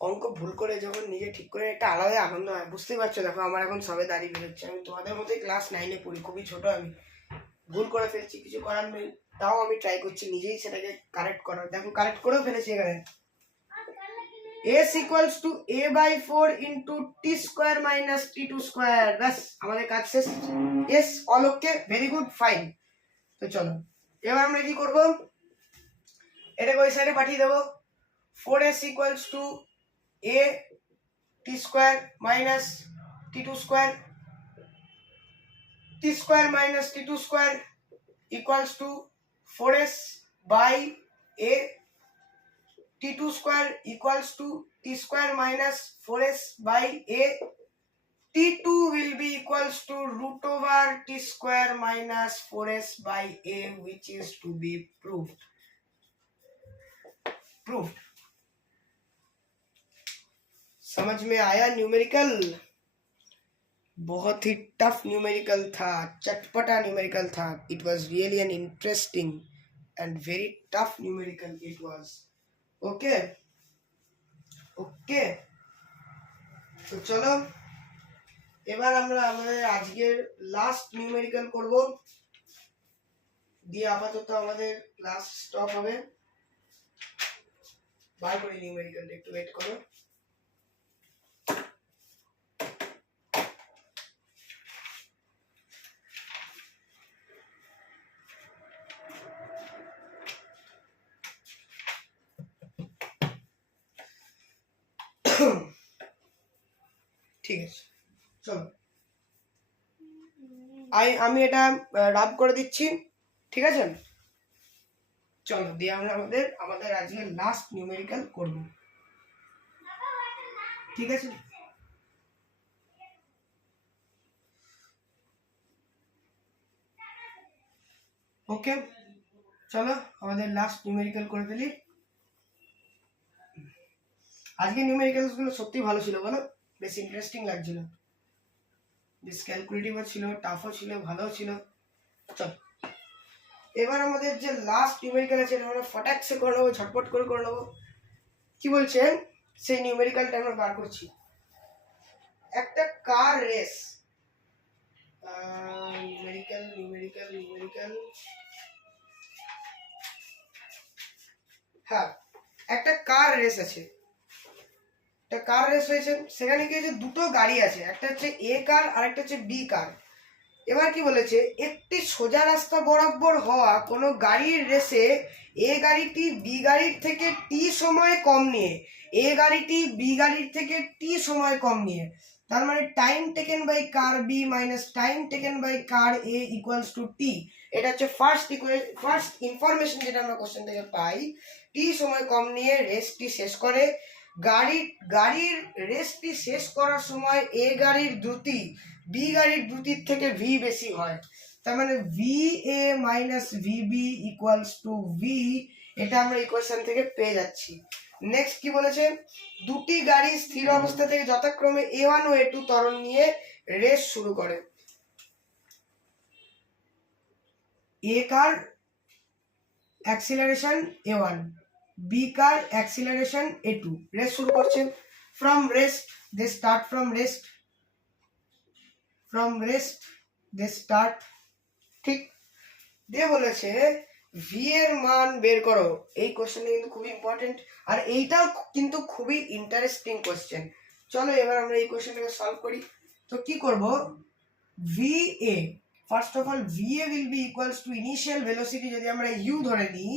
অঙ্ক ভুল করে যখন নিজে ঠিক করে একটা আলাদা আনন্দ হয়, বুঝতেই পারছো। দেখো আমার এখন সবে দাঁড়িয়ে বেরোচ্ছে, আমি তোমাদের মতোই ক্লাস 9-এ পড়ি, খুবই ছোট, আমি ভুল করে ফেলছি, কিছু করার নেই, তাও আমি ট্রাই করছি নিজেই সেটাকে কারেক্ট করার। দেখো কারেক্ট করেও ফেলেছি এখানে। s equals to a/4 into t square minus t2 square, ব্যাস আমাদের কাজ শেষ। yes, all okay, very good, fine। তো চলো এবার আমরা কি করব, এটাকে ওই সাইডে পাঠিয়ে দেবো। 4s equals to a t square minus t2 square, t square minus t2 square equals to 4s by a, t2 square equals to t square minus 4s by a, t2 will be equals to root over t square minus 4s by a, which is to be proved। समझ में आया न्यूमेरिकल? बहुत ही टफ न्यूमेरिकल था, चटपटा न्यूमेरिकल था। It was really an interesting and very tough numerical it was. Okay okay, তো চলো এবার আমরা আমাদের আজকের লাস্ট নিউমেরিক্যাল করব, দিয়ে আপাতত আমাদের ক্লাস স্টপ হবে। বার করে নিউমেরিক্যালটা, একটু ওয়েট করো। ঠিক আছে চলো, আমি এটা রাব করে দিচ্ছি, ঠিক আছে? চলো দিয়ে আমরা আমাদের আজকে লাস্ট নিউমেরিক্যাল করব, ঠিক আছে? ওকে চলো আমাদের লাস্ট নিউমেরিক্যাল করে ফেলি। আজকে নিউমেরিক্যালস গুলো সত্যি ভালো ছিল, বলো? বেশ ইন্টারেস্টিং লাগছিল, বেশ ক্যালকুলেটিভও ছিল, টাফও ছিল, ভালোও ছিল। চল এবার আমাদের যে লাস্ট নিউমেরিক্যাল আছে আমরা ফটাকসে করে নেবো, ঝটপট করে নেবো। কি বলছে সেই নিউমেরিক্যালটা আমরা বার করছি। একটা কার রেস, নিউমেরিক্যাল হ্যাঁ, একটা কার রেস আছে, একটা কার রেস হয়েছে, সেখানে কি হয়েছে, দুটো গাড়ি আছে, একটা হচ্ছে এ কার আর একটা হচ্ছে বি কার। এবার কি বলেছে, একটি সোজা রাস্তা বরাবর হওয়া কোনো গাড়ির রেসে এ গাড়িটি বি গাড়ির থেকে টি সময় কম নিয়ে, এ গাড়িটি বি গাড়ির থেকে টি সময় কম নিয়ে, তার মানে time taken by car B minus time taken by car A equals to T. এটা হচ্ছে ফার্স্ট ইনফরমেশন যেটা আমরা কোশ্চেন থেকে পাই। টি সময় কম নিয়ে রেসটি শেষ করে, গাড়ির রেসটি শেষ করার সময় এ গাড়ির দ্রুতি বি গাড়ির দ্রুতির থেকে ভি বেশি হয়, তার মানে V A minus VB equals to V. এটা আমরা ইকুয়েশন থেকে পেয়ে যাচ্ছি। নেক্সট কি বলেছে, দুটি গাড়ি স্থির অবস্থা থেকে যথাক্রমে a1 ও a2 ত্বরণ নিয়ে রেস শুরু করে। A car acceleration a1, B car acceleration a2, race শুরু করছে। From rest they start, from rest they start, ঠিক? দিয়ে বলেছে ভি এর মান বের করো। এই কোশ্চেনটা কিন্তু খুবই ইম্পর্টেন্ট, আর এইটাও কিন্তু খুবই ইন্টারেস্টিং কোশ্চেন। চলো এবার আমরা এই কোশ্চেনটাকে সলভ করি। তো কি করব, V A, first of all V A will be equals to initial velocity যদি আমরা ইউ ধরে নিই,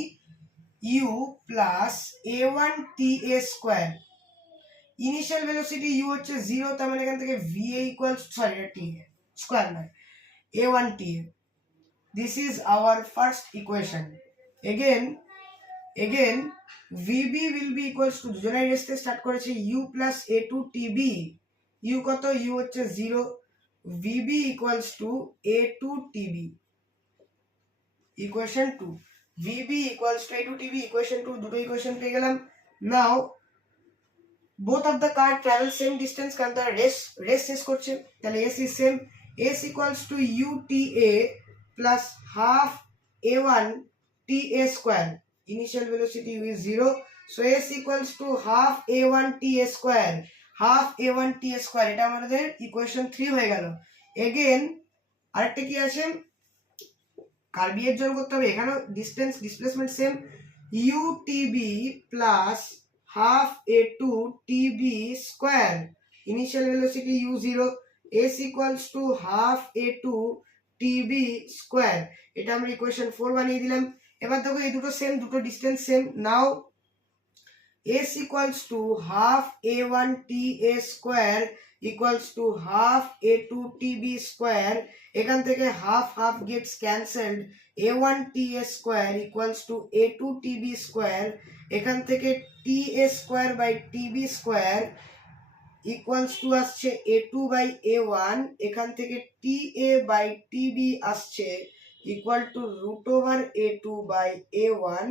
U plus a1 T A square. Initial velocity U হচ্ছে 0, তার মানে এখান থেকে ভি এ ইকুয়ালস, সরি এটা টি স্কয়ার নয়, a1 টি। This is our first equation. Again again V B will be equals to, দুজনের রেস্টে স্টার্ট করেছে, U plus A two T B, U কত, ইউ হচ্ছে 0, V B equals to A two T B, equation 2, V B equals to A two T B, equation 2, দুটো ইকুয়েশন পেয়ে গেলাম। নাও both of the car travel same distance, কারণ তারা রেস শেষ করছে, তাহলে s is same, s equals to uta plus half a1 ta square, initial velocity u is 0, so s equals to half a1 ta square, half a1 ta square, এটা আমাদের ইকুয়েশন 3 হয়ে গেল। এগেন আরেকটা কি আছে, কার্বি এর জন্য করতে হবে, এখানেও distance displacement same, utb plus half a2 tb square, initial velocity u0, s equals to half a2 tb square, এটা আমরা ইকুয়েশন 4 বানিয়ে দিলাম। এবার দেখো এই দুটো সেম, দুটো distance same, now s equals to half a1 ta square equals to half a2 tb square, এখান থেকে half half gets cancelled, a1 ta square equals to a2 tb square, এখান থেকে ta square by tb square equals to আসছে a2 by a1, এখান থেকে ta by tb আসছে equal to root over a2 by a1,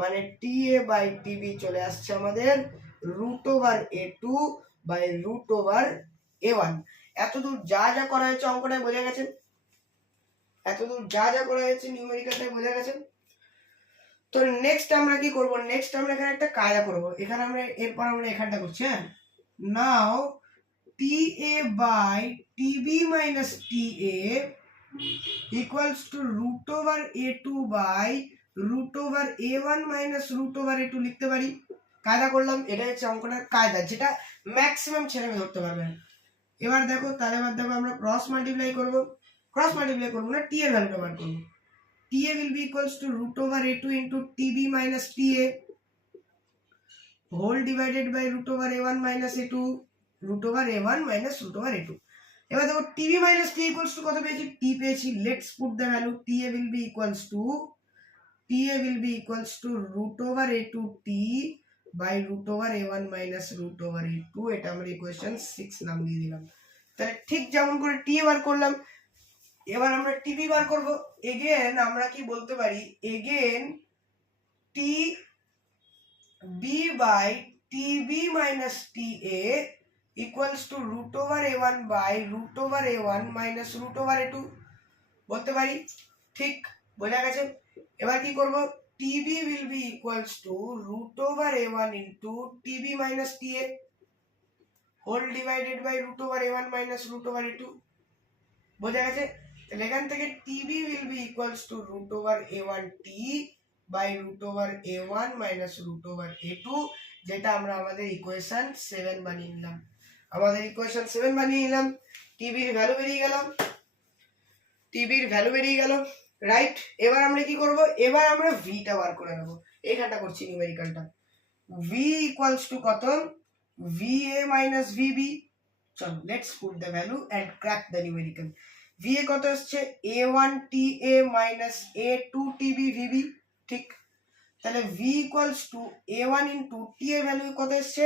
মানে ta by tb চলে আসছে আমাদের root over a2 by root over a1। এতদূর যা যা করা হয়েছে অঙ্কটায় বোঝা গেছে, এতদূর যা যা করা হয়েছে নিউমেরিক্যালটায় বোঝা গেছে। তো নেক্সট আমরা কি করব, নেক্সট আমরা এখানে একটা কায়দা করব, এখানে আমরা এরপর আমরা এখানটা করছি, হ্যাঁ, নাও ta by tb minus ta equals to root over a2 by root over a1 minus root over a2 লিখতে পারি। কায়দা করলাম, এটা হচ্ছে অঙ্কটার কায়দা, যেটা ম্যাক্সিমাম ছেলেমেয়ে ধরতে পারবে। এবার দেখো, তাহলে এবার দেখো আমরা ক্রস মাল্টিপ্লাই করব, ক্রস মাল্টিপ্লাই করব না, টি এর ভ্যালুটা বার করব, ta will be equals to root over a2 into tb minus ta whole divided by root over a1 minus a2, root over a1 minus root over a2। এবার দেখো tb minus t equals to কত পেয়েছি, t পেয়েছি, let's put the value, ta will be equals to root over a2 t by root over a1 minus root over a2, এটা আমরা ইকুয়েশন 6 নাম দিয়ে দিলাম। তাহলে ঠিক যেমন করে t বার করলাম, এবার আমরা tb বার করব। এগেন আমরা কি বলতে পারি, again tb by tb minus ta equals to root over a1 by root over a1 minus root over a2 বলতে পারি, ঠিক বোঝা গেছে। এবার কি করব, tb will be equals to root over a1 into tb minus ta whole divided by root over a1 minus root over a2 বোঝা গেছে। তাহলে এখান থেকে tb will be equals to root over a1 t by root over a1 minus root over a2, যেটা আমরা আমাদের ইকুয়েশন 7 বানিয়ে নিলাম, আমাদের ইকুয়েশন 7 বানিয়ে নিলাম। tb এর ভ্যালু বেরিয়ে গেল, tb এর ভ্যালু বেরিয়ে গেল, রাইট। এবার আমরা কি করব, এবার আমরা v টা বার করে নেব, এইখানটা করছি নিউমেরিক্যালটা, v equals to কত, va minus vb, চলো let's put the value and crack the numerical. va কত আসছে, a1 ta minus a2 tb vb, ঠিক। তাহলে v equals to a1 into t এর ভ্যালু কত আসছে,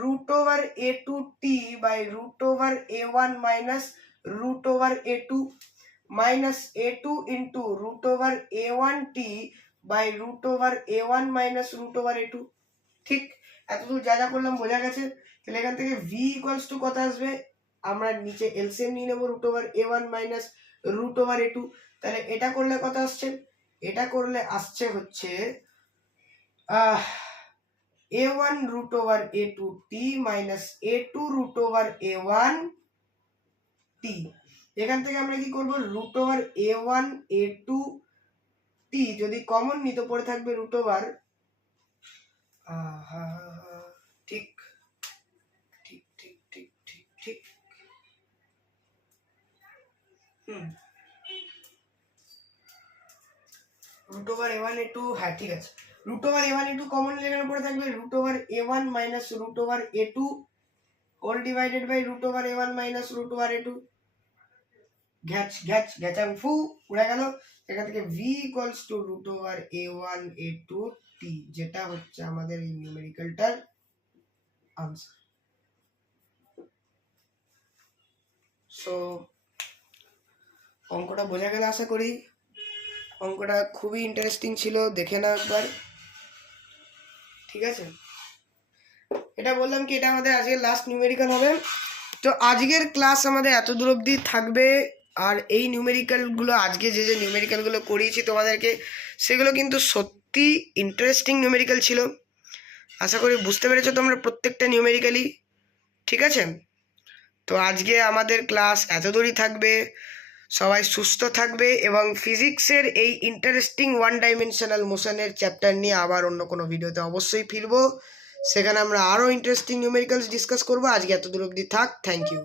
root over a2 t by root over a1 minus root over a2 minus a2 into root over a1 t by root over a1 minus root over a2, ঠিক। এতদূর যা যা করলাম বোঝা গেছে। তাহলে এখান থেকে v equals to কত আসবে, আমরা নিচে এলসিএম নিয়ে নেব, root over a1 minus root over a2, তাহলে এটা করলে কত আসছে, এটা করলে আসছে হচ্ছে a1 root over a2 t minus a2 root over a1 t, এখান থেকে আমরা কি করব, root over a1 a2 t যদি কমন নিতে পড়ে থাকবে root over, ঠিক ঠিক ঠিক ঠিক ঠিক ঠিক root over a1 a2, হ্যাঁ ঠিক আছে, root over a1 a2 common এখানে পড়ে থাকবে root over a1 minus root over a2 whole divided by root over a1 minus root over a2 ঘ্যাচাং ফু উড়ে গেল। এখান থেকে V equals to √/a1 a2 t, যেটা হচ্ছে আমাদের এই নিউমেরিক্যালটার আনসার। সো অঙ্কটা বোঝা গেল আশা করি। অঙ্কটা খুবই ইন্টারেস্টিং ছিল, দেখে নাও একবার, ঠিক আছে? এটা বললাম কি এটা আমাদের আজকের লাস্ট নিউমেরিক্যাল হবে। তো আজকের ক্লাস আমাদের এত দূর অবধি থাকবে। আর এই নিউমেরিক্যালগুলো আজকে যে নিউমেরিক্যালগুলো করিয়েছি তোমাদেরকে, সেগুলো কিন্তু সত্যি ইন্টারেস্টিং নিউমেরিক্যাল ছিল। আশা করি বুঝতে পেরেছো তোমরা প্রত্যেকটা নিউমেরিক্যালই, ঠিক আছে? তো আজকে আমাদের ক্লাস এত দূরই থাকবে। সবাই সুস্থ থাকবে এবং ফিজিক্সের এই ইন্টারেস্টিং ওয়ান ডাইমেনশনাল মোশনের চ্যাপ্টার নিয়ে আবার অন্য কোনো ভিডিওতে অবশ্যই ফিরবো। সেখানে আমরা আরও ইন্টারেস্টিং নিউমেরিক্যালস ডিসকাস করবো। আজকে এত দূর অবধি থাক। Thank you.